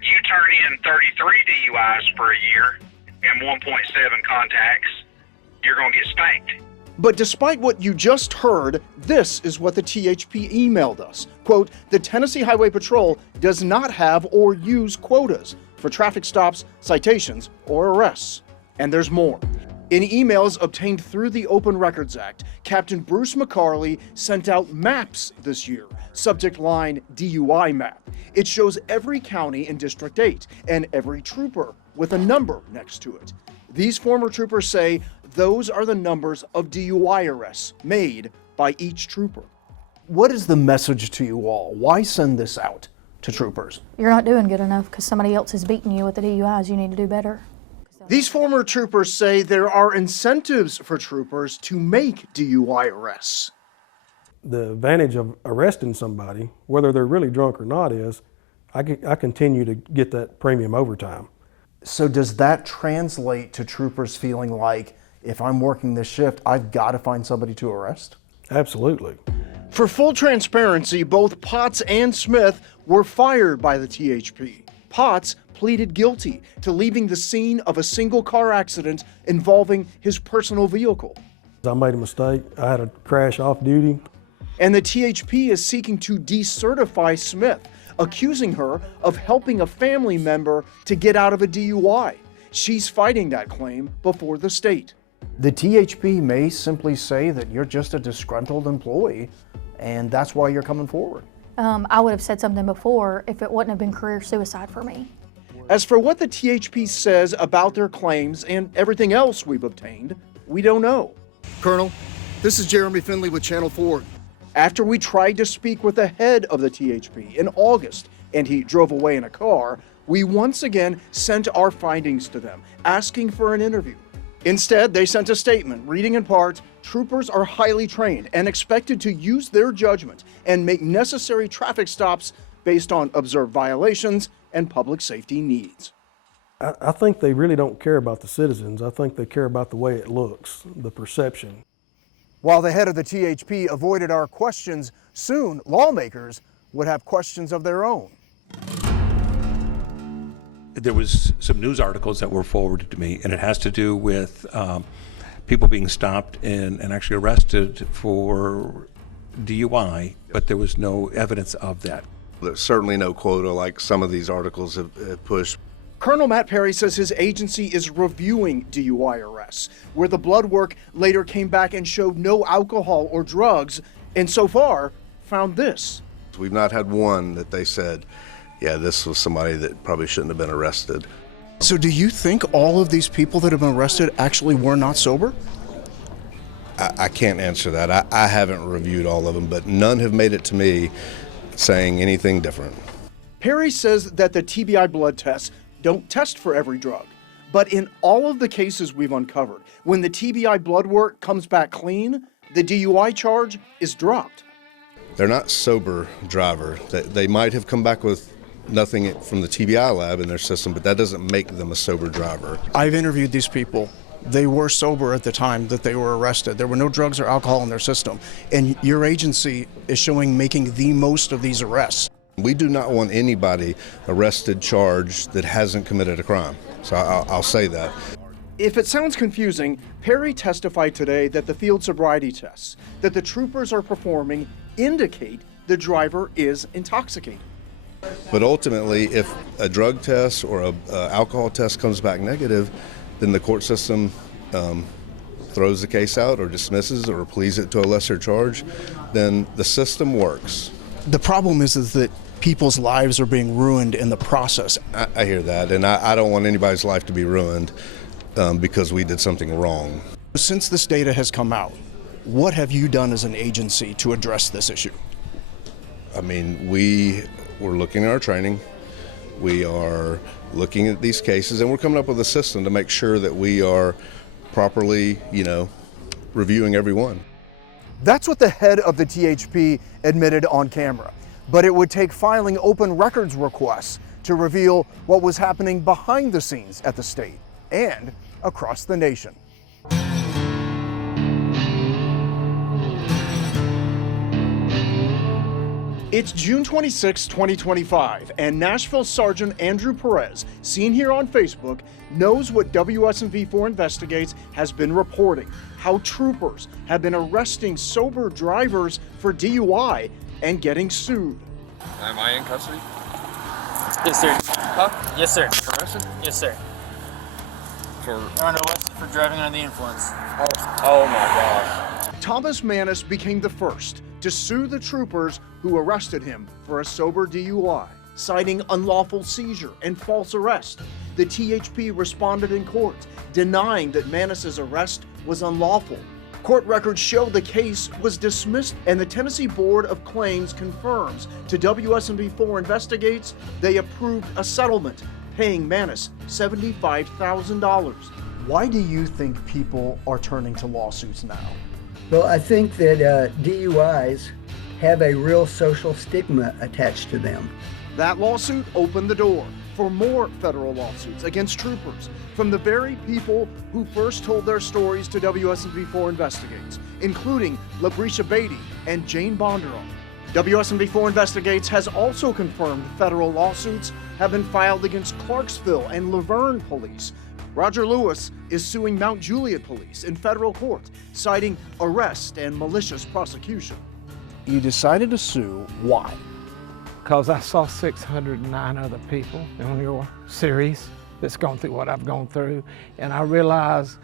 You turn in 33 DUIs for a year and 1.7 contacts, you're going to get spanked. But despite what you just heard, this is what the THP emailed us. Quote, the Tennessee Highway Patrol does not have or use quotas for traffic stops, citations, or arrests. And there's more. In emails obtained through the Open Records Act, Captain Bruce McCarley sent out maps this year. Subject line DUI map. It shows every county in District 8 and every trooper with a number next to it. These former troopers say those are the numbers of DUI arrests made by each trooper. What is the message to you all? Why send this out to troopers? You're not doing good enough because somebody else is beating you with the DUIs. You need to do better. These former troopers say there are incentives for troopers to make DUI arrests. The advantage of arresting somebody, whether they're really drunk or not, is I continue to get that premium overtime. So does that translate to troopers feeling like, if I'm working this shift, I've got to find somebody to arrest? Absolutely. For full transparency, both Potts and Smith were fired by the THP. Potts pleaded guilty to leaving the scene of a single car accident involving his personal vehicle. I made a mistake. I had a crash off duty. And the THP is seeking to decertify Smith, accusing her of helping a family member to get out of a DUI. She's fighting that claim before the state. The THP may simply say that you're just a disgruntled employee, and that's why you're coming forward. I would have said something before if it wouldn't have been career suicide for me. As for what the THP says about their claims and everything else we've obtained, we don't know. Colonel, this is Jeremy Finley with Channel 4. After we tried to speak with the head of the THP in August and he drove away in a car, we once again sent our findings to them, asking for an interview. Instead, they sent a statement reading in part, troopers are highly trained and expected to use their judgment and make necessary traffic stops based on observed violations and public safety needs. I think they really don't care about the citizens. I think they care about the way it looks, the perception. While the head of the THP avoided our questions, soon lawmakers would have questions of their own. There was some news articles that were forwarded to me, and it has to do with people being stopped and actually arrested for DUI, but there was no evidence of that. There's certainly no quota like some of these articles have pushed. Colonel Matt Perry says his agency is reviewing DUI arrests, where the blood work later came back and showed no alcohol or drugs, and so far found this. We've not had one that they said, yeah, this was somebody that probably shouldn't have been arrested. So do you think all of these people that have been arrested actually were not sober? I can't answer that. I haven't reviewed all of them, but none have made it to me saying anything different. Perry says that the TBI blood tests don't test for every drug, but in all of the cases we've uncovered, when the TBI blood work comes back clean, the DUI charge is dropped. They're not sober driver. They might have come back with nothing from the TBI lab in their system, but that doesn't make them a sober driver. I've interviewed these people. They were sober at the time that they were arrested. There were no drugs or alcohol in their system. And your agency is showing making the most of these arrests. We do not want anybody arrested, charged, that hasn't committed a crime. So I'll say that. If it sounds confusing, Perry testified today that the field sobriety tests that the troopers are performing indicate the driver is intoxicated. But ultimately, if a drug test or an alcohol test comes back negative, then the court system throws the case out or dismisses or pleads it to a lesser charge. Then the system works. The problem is that people's lives are being ruined in the process. I hear that, and I don't want anybody's life to be ruined because we did something wrong. Since this data has come out, what have you done as an agency to address this issue? I mean, we're looking at our training. We are looking at these cases, and we're coming up with a system to make sure that we are properly, reviewing every one. That's what the head of the THP admitted on camera. But it would take filing open records requests to reveal what was happening behind the scenes at the state and across the nation. It's June 26, 2025, and Nashville Sergeant Andrew Perez, seen here on Facebook, knows what WSMV4 Investigates has been reporting, how troopers have been arresting sober drivers for DUI and getting sued. Am I in custody? Yes, sir. Huh? Yes, sir. Arrested? Yes, sir. For? You're under arrest for driving under the influence. Oh my gosh. Thomas Mannis became the first to sue the troopers who arrested him for a sober DUI, citing unlawful seizure and false arrest. The THP responded in court, denying that Mannis's arrest was unlawful. Court records show the case was dismissed, and the Tennessee Board of Claims confirms to WSMV4 Investigates they approved a settlement, paying Mannis $75,000. Why do you think people are turning to lawsuits now? Well, I think that DUIs have a real social stigma attached to them. That lawsuit opened the door for more federal lawsuits against troopers from the very people who first told their stories to WSMV4 Investigates, including Labrisha Beatty and Jane Bondurant. WSMV4 Investigates has also confirmed federal lawsuits have been filed against Clarksville and Laverne police. Roger Lewis is suing Mount Juliet police in federal court, citing arrest and malicious prosecution. You decided to sue. Why? Because I saw 609 other people on your series that's gone through what I've gone through, and I realized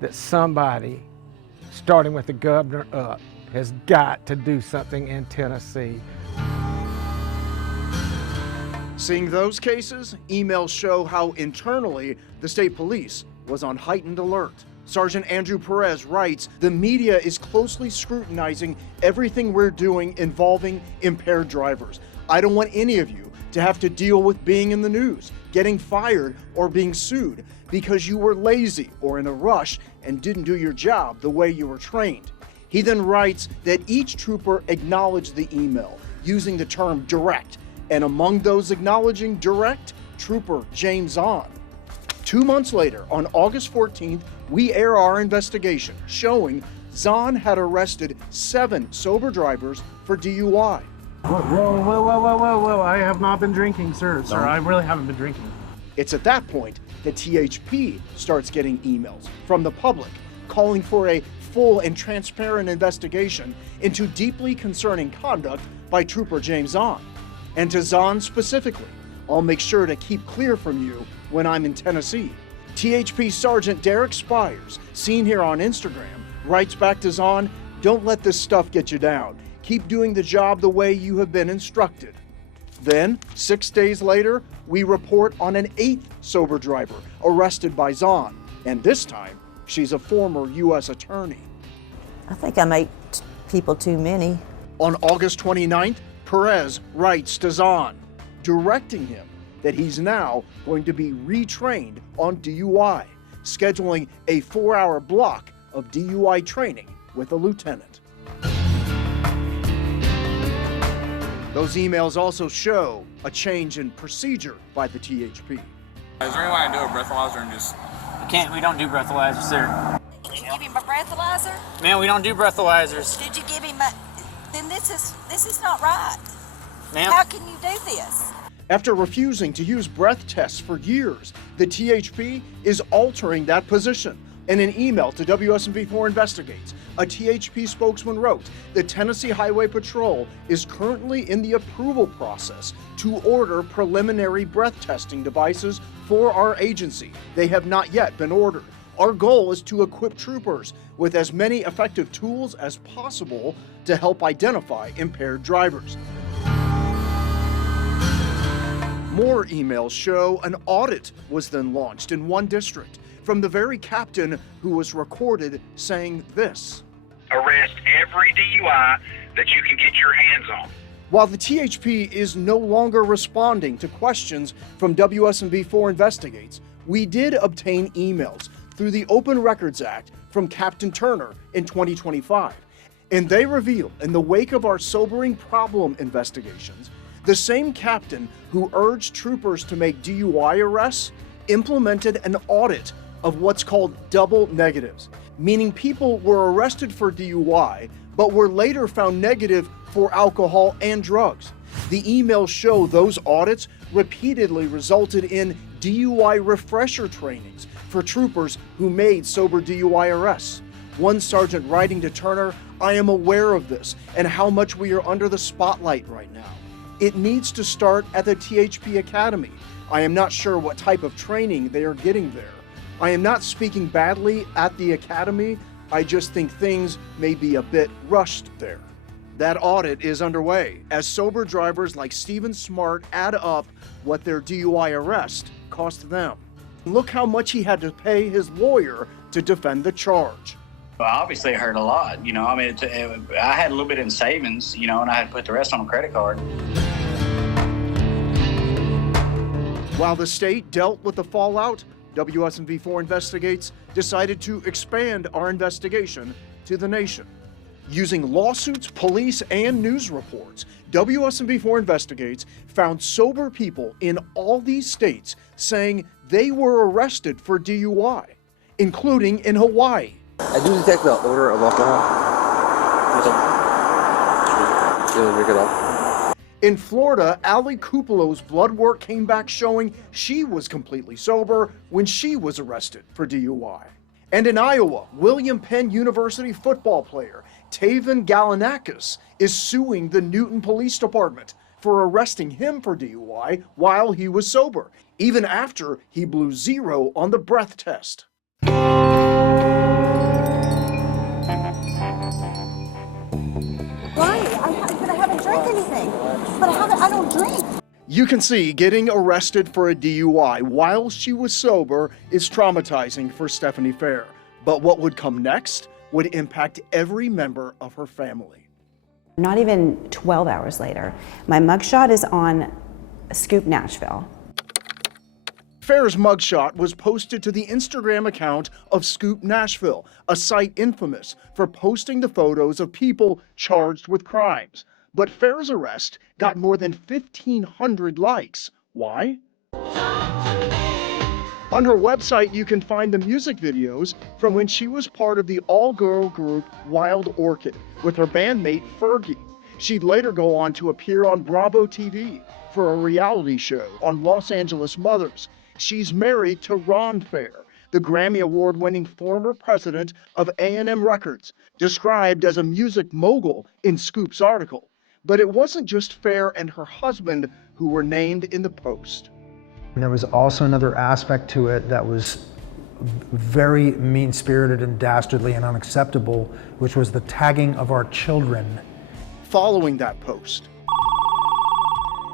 that somebody, starting with the governor up, has got to do something in Tennessee. Seeing those cases, emails show how internally the state police was on heightened alert. Sergeant Andrew Perez writes, "The media is closely scrutinizing everything we're doing involving impaired drivers. I don't want any of you to have to deal with being in the news, getting fired, or being sued because you were lazy or in a rush and didn't do your job the way you were trained." He then writes that each trooper acknowledged the email using the term direct, and among those acknowledging direct, Trooper James Zahn. 2 months later, on August 14th, we air our investigation showing Zahn had arrested 7 sober drivers for DUI. Whoa, I have not been drinking, sir. Sir, I really haven't been drinking. It's at that point that THP starts getting emails from the public calling for a full and transparent investigation into deeply concerning conduct by Trooper James Zahn. And to Zahn specifically, I'll make sure to keep clear from you when I'm in Tennessee. THP Sergeant Derek Spires, seen here on Instagram, writes back to Zahn, "Don't let this stuff get you down. Keep doing the job the way you have been instructed." Then, 6 days later, we report on an 8th sober driver arrested by Zahn, and this time, she's a former U.S. attorney. I think I make people too many. On August 29th, Perez writes to Zahn, directing him that he's now going to be retrained on DUI, scheduling a 4-hour block of DUI training with a lieutenant. Those emails also show a change in procedure by the THP. Is there any way I can do a breathalyzer and just... We don't do breathalyzers, sir. Did you give him a breathalyzer? Man, we don't do breathalyzers. Did you give him a... Then this is not right. Ma'am? How can you do this? After refusing to use breath tests for years, the THP is altering that position. In an email to WSMV4 Investigates, a THP spokesman wrote, the Tennessee Highway Patrol is currently in the approval process to order preliminary breath testing devices for our agency. They have not yet been ordered. Our goal is to equip troopers with as many effective tools as possible to help identify impaired drivers. More emails show an audit was then launched in one district from the very captain who was recorded saying this. Arrest every DUI that you can get your hands on. While the THP is no longer responding to questions from WSMV4 Investigates, we did obtain emails through the Open Records Act from Captain Turner in 2025. And they reveal, in the wake of our sobering problem investigations, the same captain who urged troopers to make DUI arrests implemented an audit of what's called double negatives, meaning people were arrested for DUI, but were later found negative for alcohol and drugs. The emails show those audits repeatedly resulted in DUI refresher trainings for troopers who made sober DUI arrests. One sergeant writing to Turner, I am aware of this and how much we are under the spotlight right now. It needs to start at the THP Academy. I am not sure what type of training they are getting there. I am not speaking badly at the academy. I just think things may be a bit rushed there. That audit is underway as sober drivers like Stephen Smart add up what their DUI arrest cost them. Look how much he had to pay his lawyer to defend the charge. Well, obviously it hurt a lot. You know, I mean, I had a little bit in savings, you know, and I had to put the rest on a credit card. While the state dealt with the fallout, WSMV4 Investigates decided to expand our investigation to the nation. Using lawsuits, police, and news reports, WSMV4 Investigates found sober people in all these states saying they were arrested for DUI, including in Hawaii. I do detect the odor of alcohol. Drink it off. In Florida, Allie Cupilo's blood work came back showing she was completely sober when she was arrested for DUI. And in Iowa, William Penn University football player Taven Galanakis is suing the Newton Police Department for arresting him for DUI while he was sober, even after he blew 0 on the breath test. But I haven't drank anything. But I don't drink. You can see getting arrested for a DUI while she was sober is traumatizing for Stephanie Fair. But what would come next would impact every member of her family. Not even 12 hours later, my mugshot is on Scoop Nashville. Fair's mugshot was posted to the Instagram account of Scoop Nashville, a site infamous for posting the photos of people charged with crimes. But Fair's arrest got more than 1,500 likes. Why? On her website, you can find the music videos from when she was part of the all-girl group Wild Orchid with her bandmate Fergie. She'd later go on to appear on Bravo TV for a reality show on Los Angeles mothers. She's married to Ron Fair, the Grammy Award-winning former president of A&M Records, described as a music mogul in Scoop's article. But it wasn't just Fair and her husband who were named in the post. And there was also another aspect to it that was very mean-spirited and dastardly and unacceptable, which was the tagging of our children. Following that post,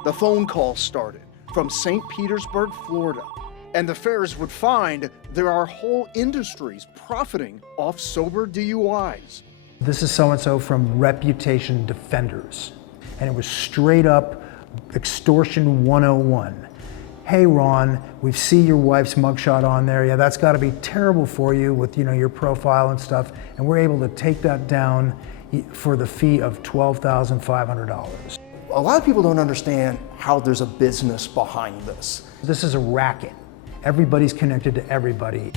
the phone call started from St. Petersburg, Florida, and the Fairs would find there are whole industries profiting off sober DUIs. This is so-and-so from Reputation Defenders, and it was straight up extortion 101. Hey Ron, we see your wife's mugshot on there. Yeah, that's got to be terrible for you with your profile and stuff. And we're able to take that down for the fee of $12,500. A lot of people don't understand how there's a business behind this. This is a racket. Everybody's connected to everybody.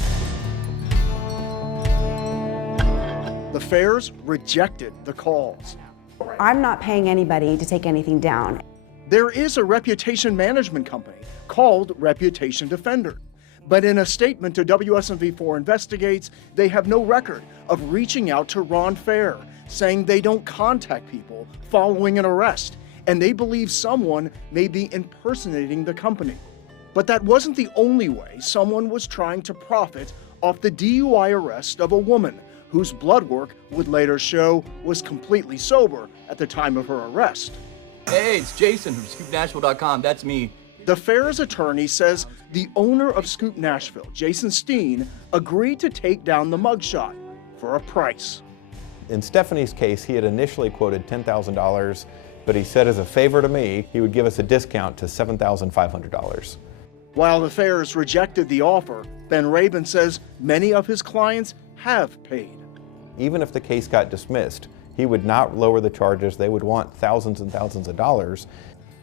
The fairs rejected the calls. I'm not paying anybody to take anything down. There is a reputation management company called Reputation Defender. But in a statement to WSMV4 Investigates, they have no record of reaching out to Ron Fair, saying they don't contact people following an arrest, and they believe someone may be impersonating the company. But that wasn't the only way someone was trying to profit off the DUI arrest of a woman whose blood work would later show was completely sober at the time of her arrest. Hey, it's Jason from ScoopNashville.com. That's me. The fair's attorney says the owner of Scoop Nashville, Jason Steen, agreed to take down the mugshot for a price. In Stephanie's case, he had initially quoted $10,000, but he said as a favor to me, he would give us a discount to $7,500. While the fairs rejected the offer, Ben Rabin says many of his clients have paid. Even if the case got dismissed, he would not lower the charges. They would want thousands and thousands of dollars.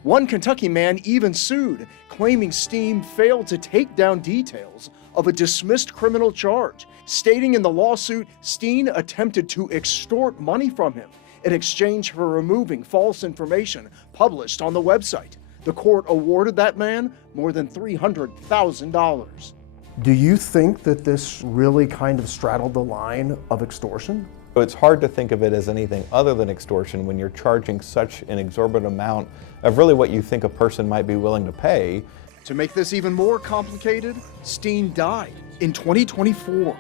One Kentucky man even sued, claiming Steen failed to take down details of a dismissed criminal charge, stating in the lawsuit Steen attempted to extort money from him in exchange for removing false information published on the website. The court awarded that man more than $300,000. Do you think that this really kind of straddled the line of extortion? It's hard to think of it as anything other than extortion when you're charging such an exorbitant amount of really what you think a person might be willing to pay. To make this even more complicated, Steen died in 2024.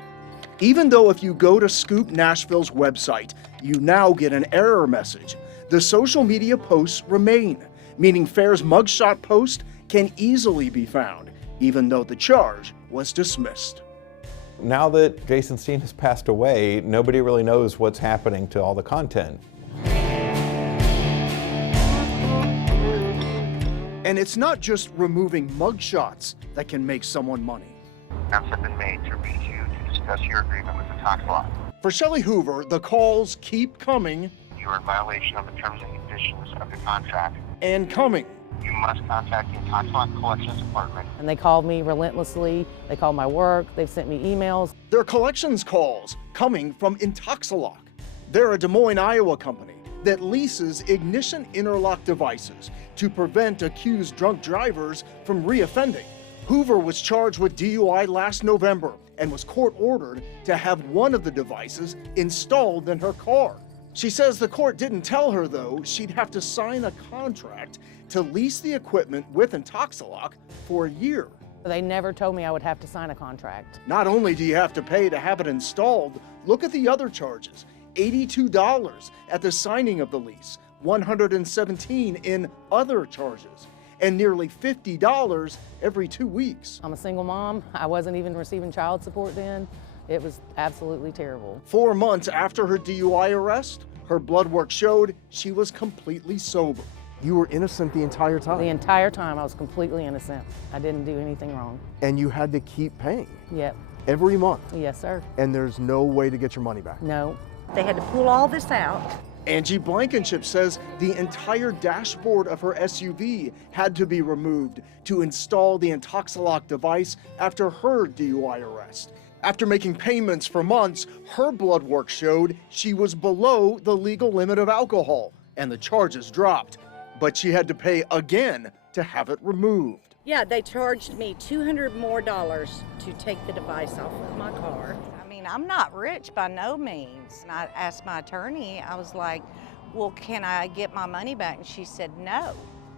Even though if you go to Scoop Nashville's website, you now get an error message, the social media posts remain, meaning Fair's mugshot post can easily be found, even though the charge was dismissed. Now that Jason Steen has passed away, nobody really knows what's happening to all the content. And it's not just removing mugshots that can make someone money. Attempts have been made to reach you to discuss your agreement with the tax law. For Shelley Hoover, the calls keep coming. You are in violation of the terms and conditions of the contract. And coming. You must contact the tax law collections department. And they called me relentlessly. They called my work. They've sent me emails. There are collections calls coming from Intoxilock. They're a Des Moines, Iowa company that leases ignition interlock devices to prevent accused drunk drivers from reoffending. Hoover was charged with DUI last November and was court-ordered to have one of the devices installed in her car. She says the court didn't tell her, though, she'd have to sign a contract to lease the equipment with Intoxilock for a year. They never told me I would have to sign a contract. Not only do you have to pay to have it installed, look at the other charges. $82 at the signing of the lease, $117 in other charges, and nearly $50 every 2 weeks. I'm a single mom. I wasn't even receiving child support then. It was absolutely terrible. 4 months after her DUI arrest, her blood work showed she was completely sober. You were innocent the entire time? The entire time I was completely innocent. I didn't do anything wrong. And you had to keep paying? Yep. Every month? Yes, sir. And there's no way to get your money back? No. They had to pull all this out. Angie Blankenship says the entire dashboard of her SUV had to be removed to install the Intoxilock device after her DUI arrest. After making payments for months, her blood work showed she was below the legal limit of alcohol, and the charges dropped. But she had to pay again to have it removed. Yeah, they charged me $200 more to take the device off of my car. I mean, I'm not rich by no means. And I asked my attorney, I was like, well, can I get my money back? And she said no.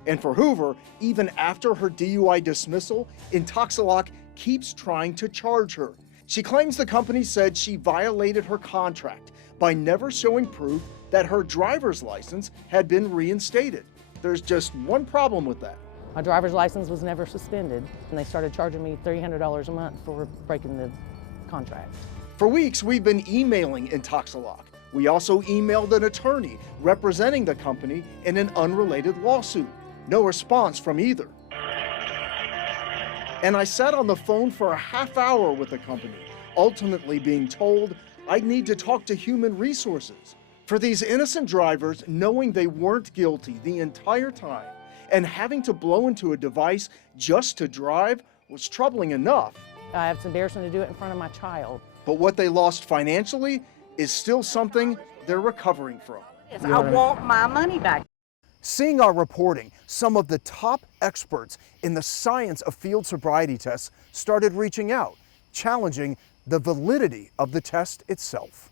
And for Hoover, even after her DUI dismissal, Intoxilock keeps trying to charge her. She claims the company said she violated her contract by never showing proof that her driver's license had been reinstated. There's just one problem with that. My driver's license was never suspended, and they started charging me $300 a month for breaking the contract. For weeks, we've been emailing Intoxilock. We also emailed an attorney representing the company in an unrelated lawsuit. No response from either. And I sat on the phone for a half hour with the company, ultimately being told I'd need to talk to human resources. For these innocent drivers, knowing they weren't guilty the entire time and having to blow into a device just to drive was troubling enough. It's embarrassing to do it in front of my child. But what they lost financially is still something they're recovering from. I want my money back. Seeing our reporting, some of the top experts in the science of field sobriety tests started reaching out, challenging the validity of the test itself.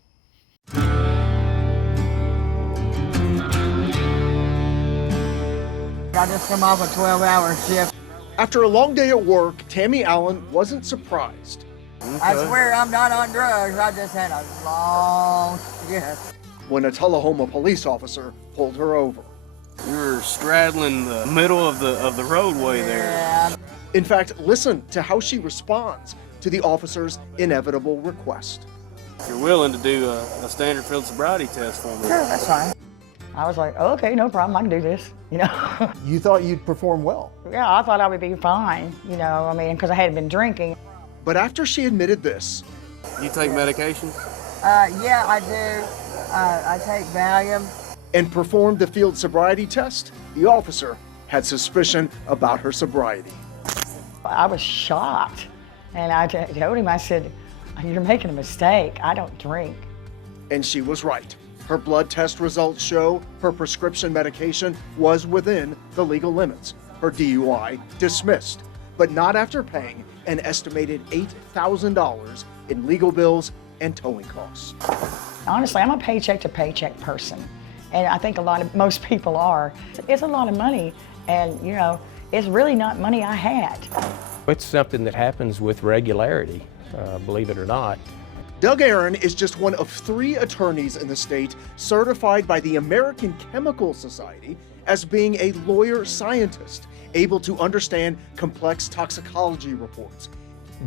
I just come off a 12-hour shift. After a long day at work, Tammy Allen wasn't surprised. I swear I'm not on drugs. I just had a long shift. When a Tullahoma police officer pulled her over. You were straddling the middle of the roadway there. Yeah. In fact, listen to how she responds to the officer's inevitable request. You're willing to do a standard field sobriety test for me? Sure, that's fine. I was like, oh, okay, no problem, I can do this, you know. You thought you'd perform well? Yeah, I thought I would be fine, you know, I mean, because I hadn't been drinking. But after she admitted this... You take medication? Yeah, I do. I take Valium. And performed the field sobriety test, the officer had suspicion about her sobriety. I was shocked. And I told him, I said, you're making a mistake. I don't drink. And she was right. Her blood test results show her prescription medication was within the legal limits. Her DUI dismissed, but not after paying an estimated $8,000 in legal bills and towing costs. Honestly, I'm a paycheck to paycheck person. And I think most people are. It's a lot of money, and you know, it's really not money I had. It's something that happens with regularity, believe it or not. Doug Aaron is just one of 3 attorneys in the state certified by the American Chemical Society as being a lawyer scientist, able to understand complex toxicology reports.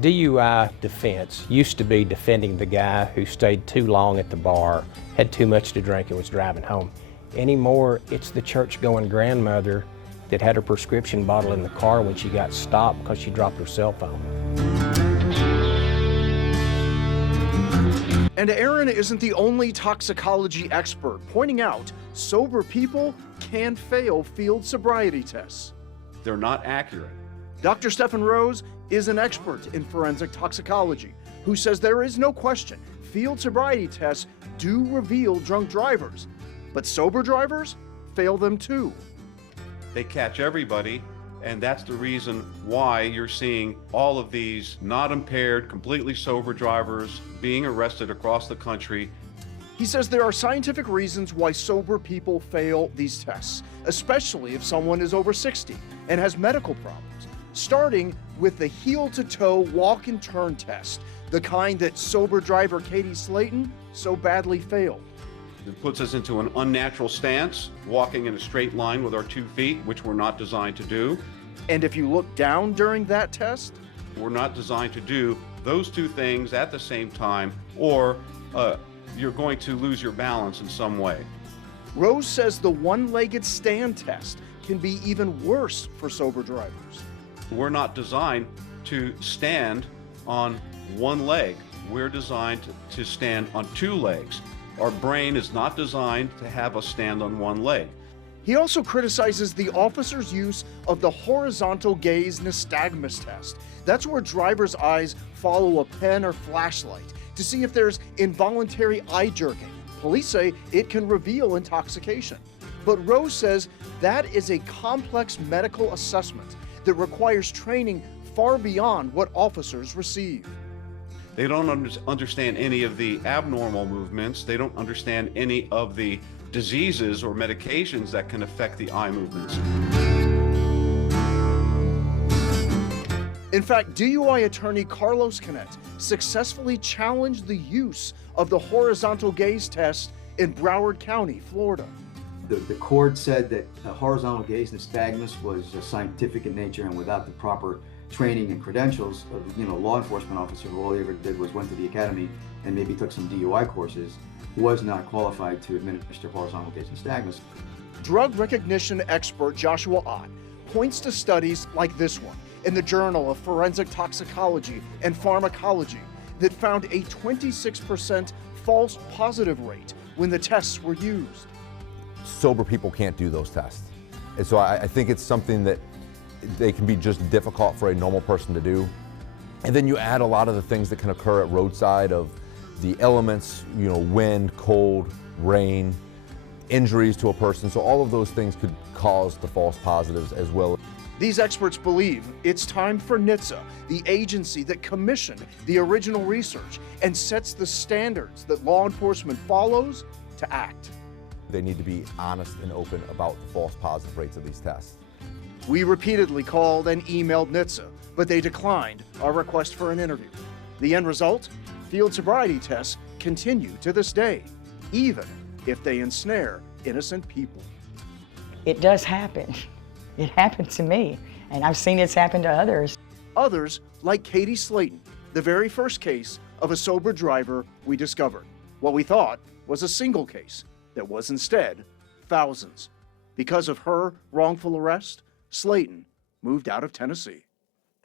DUI defense used to be defending the guy who stayed too long at the bar, had too much to drink, and was driving home. Anymore, it's the church-going grandmother that had her prescription bottle in the car when she got stopped because she dropped her cell phone. And Aaron isn't the only toxicology expert pointing out sober people can fail field sobriety tests. They're not accurate. Dr. Stephen Rose is an expert in forensic toxicology who says there is no question field sobriety tests do reveal drunk drivers, but sober drivers fail them too. They catch everybody, and that's the reason why you're seeing all of these not impaired, completely sober drivers being arrested across the country. He says there are scientific reasons why sober people fail these tests, especially if someone is over 60 and has medical problems, starting with the heel-to-toe walk and turn test, the kind that sober driver Katie Slayton so badly failed. It puts us into an unnatural stance, walking in a straight line with our 2 feet, which we're not designed to do. And if you look down during that test, we're not designed to do those 2 things at the same time, or you're going to lose your balance in some way. Rose says the one-legged stand test can be even worse for sober drivers. We're not designed to stand on one leg. We're designed to stand on 2 legs. Our brain is not designed to have us stand on one leg. He also criticizes the officer's use of the horizontal gaze nystagmus test. That's where drivers' eyes follow a pen or flashlight to see if there's involuntary eye jerking. Police say it can reveal intoxication. But Rose says that is a complex medical assessment that requires training far beyond what officers receive. They don't understand any of the abnormal movements. They don't understand any of the diseases or medications that can affect the eye movements. In fact, DUI attorney Carlos Canet successfully challenged the use of the horizontal gaze test in Broward County, Florida. The court said that horizontal gaze nystagmus was scientific in nature, and without the proper training and credentials of law enforcement officer who all he ever did was went to the academy and maybe took some DUI courses, was not qualified to administer horizontal gaze nystagmus. Drug recognition expert Joshua Ott points to studies like this one in the Journal of Forensic Toxicology and Pharmacology that found a 26% false positive rate when the tests were used. Sober people can't do those tests. And so I think it's something that they can be just difficult for a normal person to do. And then you add a lot of the things that can occur at roadside of the elements, wind, cold, rain, injuries to a person. So all of those things could cause the false positives as well. These experts believe it's time for NHTSA, the agency that commissioned the original research and sets the standards that law enforcement follows, to act. They need to be honest and open about the false positive rates of these tests. We repeatedly called and emailed NHTSA, but they declined our request for an interview. The end result? Field sobriety tests continue to this day, even if they ensnare innocent people. It does happen. It happened to me, and I've seen it's happen to others. Others, like Katie Slayton, the very first case of a sober driver we discovered. What we thought was a single case that was instead thousands. Because of her wrongful arrest, Slayton moved out of Tennessee.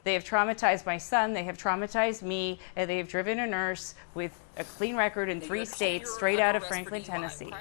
They have traumatized my son, they have traumatized me, and they have driven a nurse with a clean record in 3 states straight out of Franklin, Tennessee.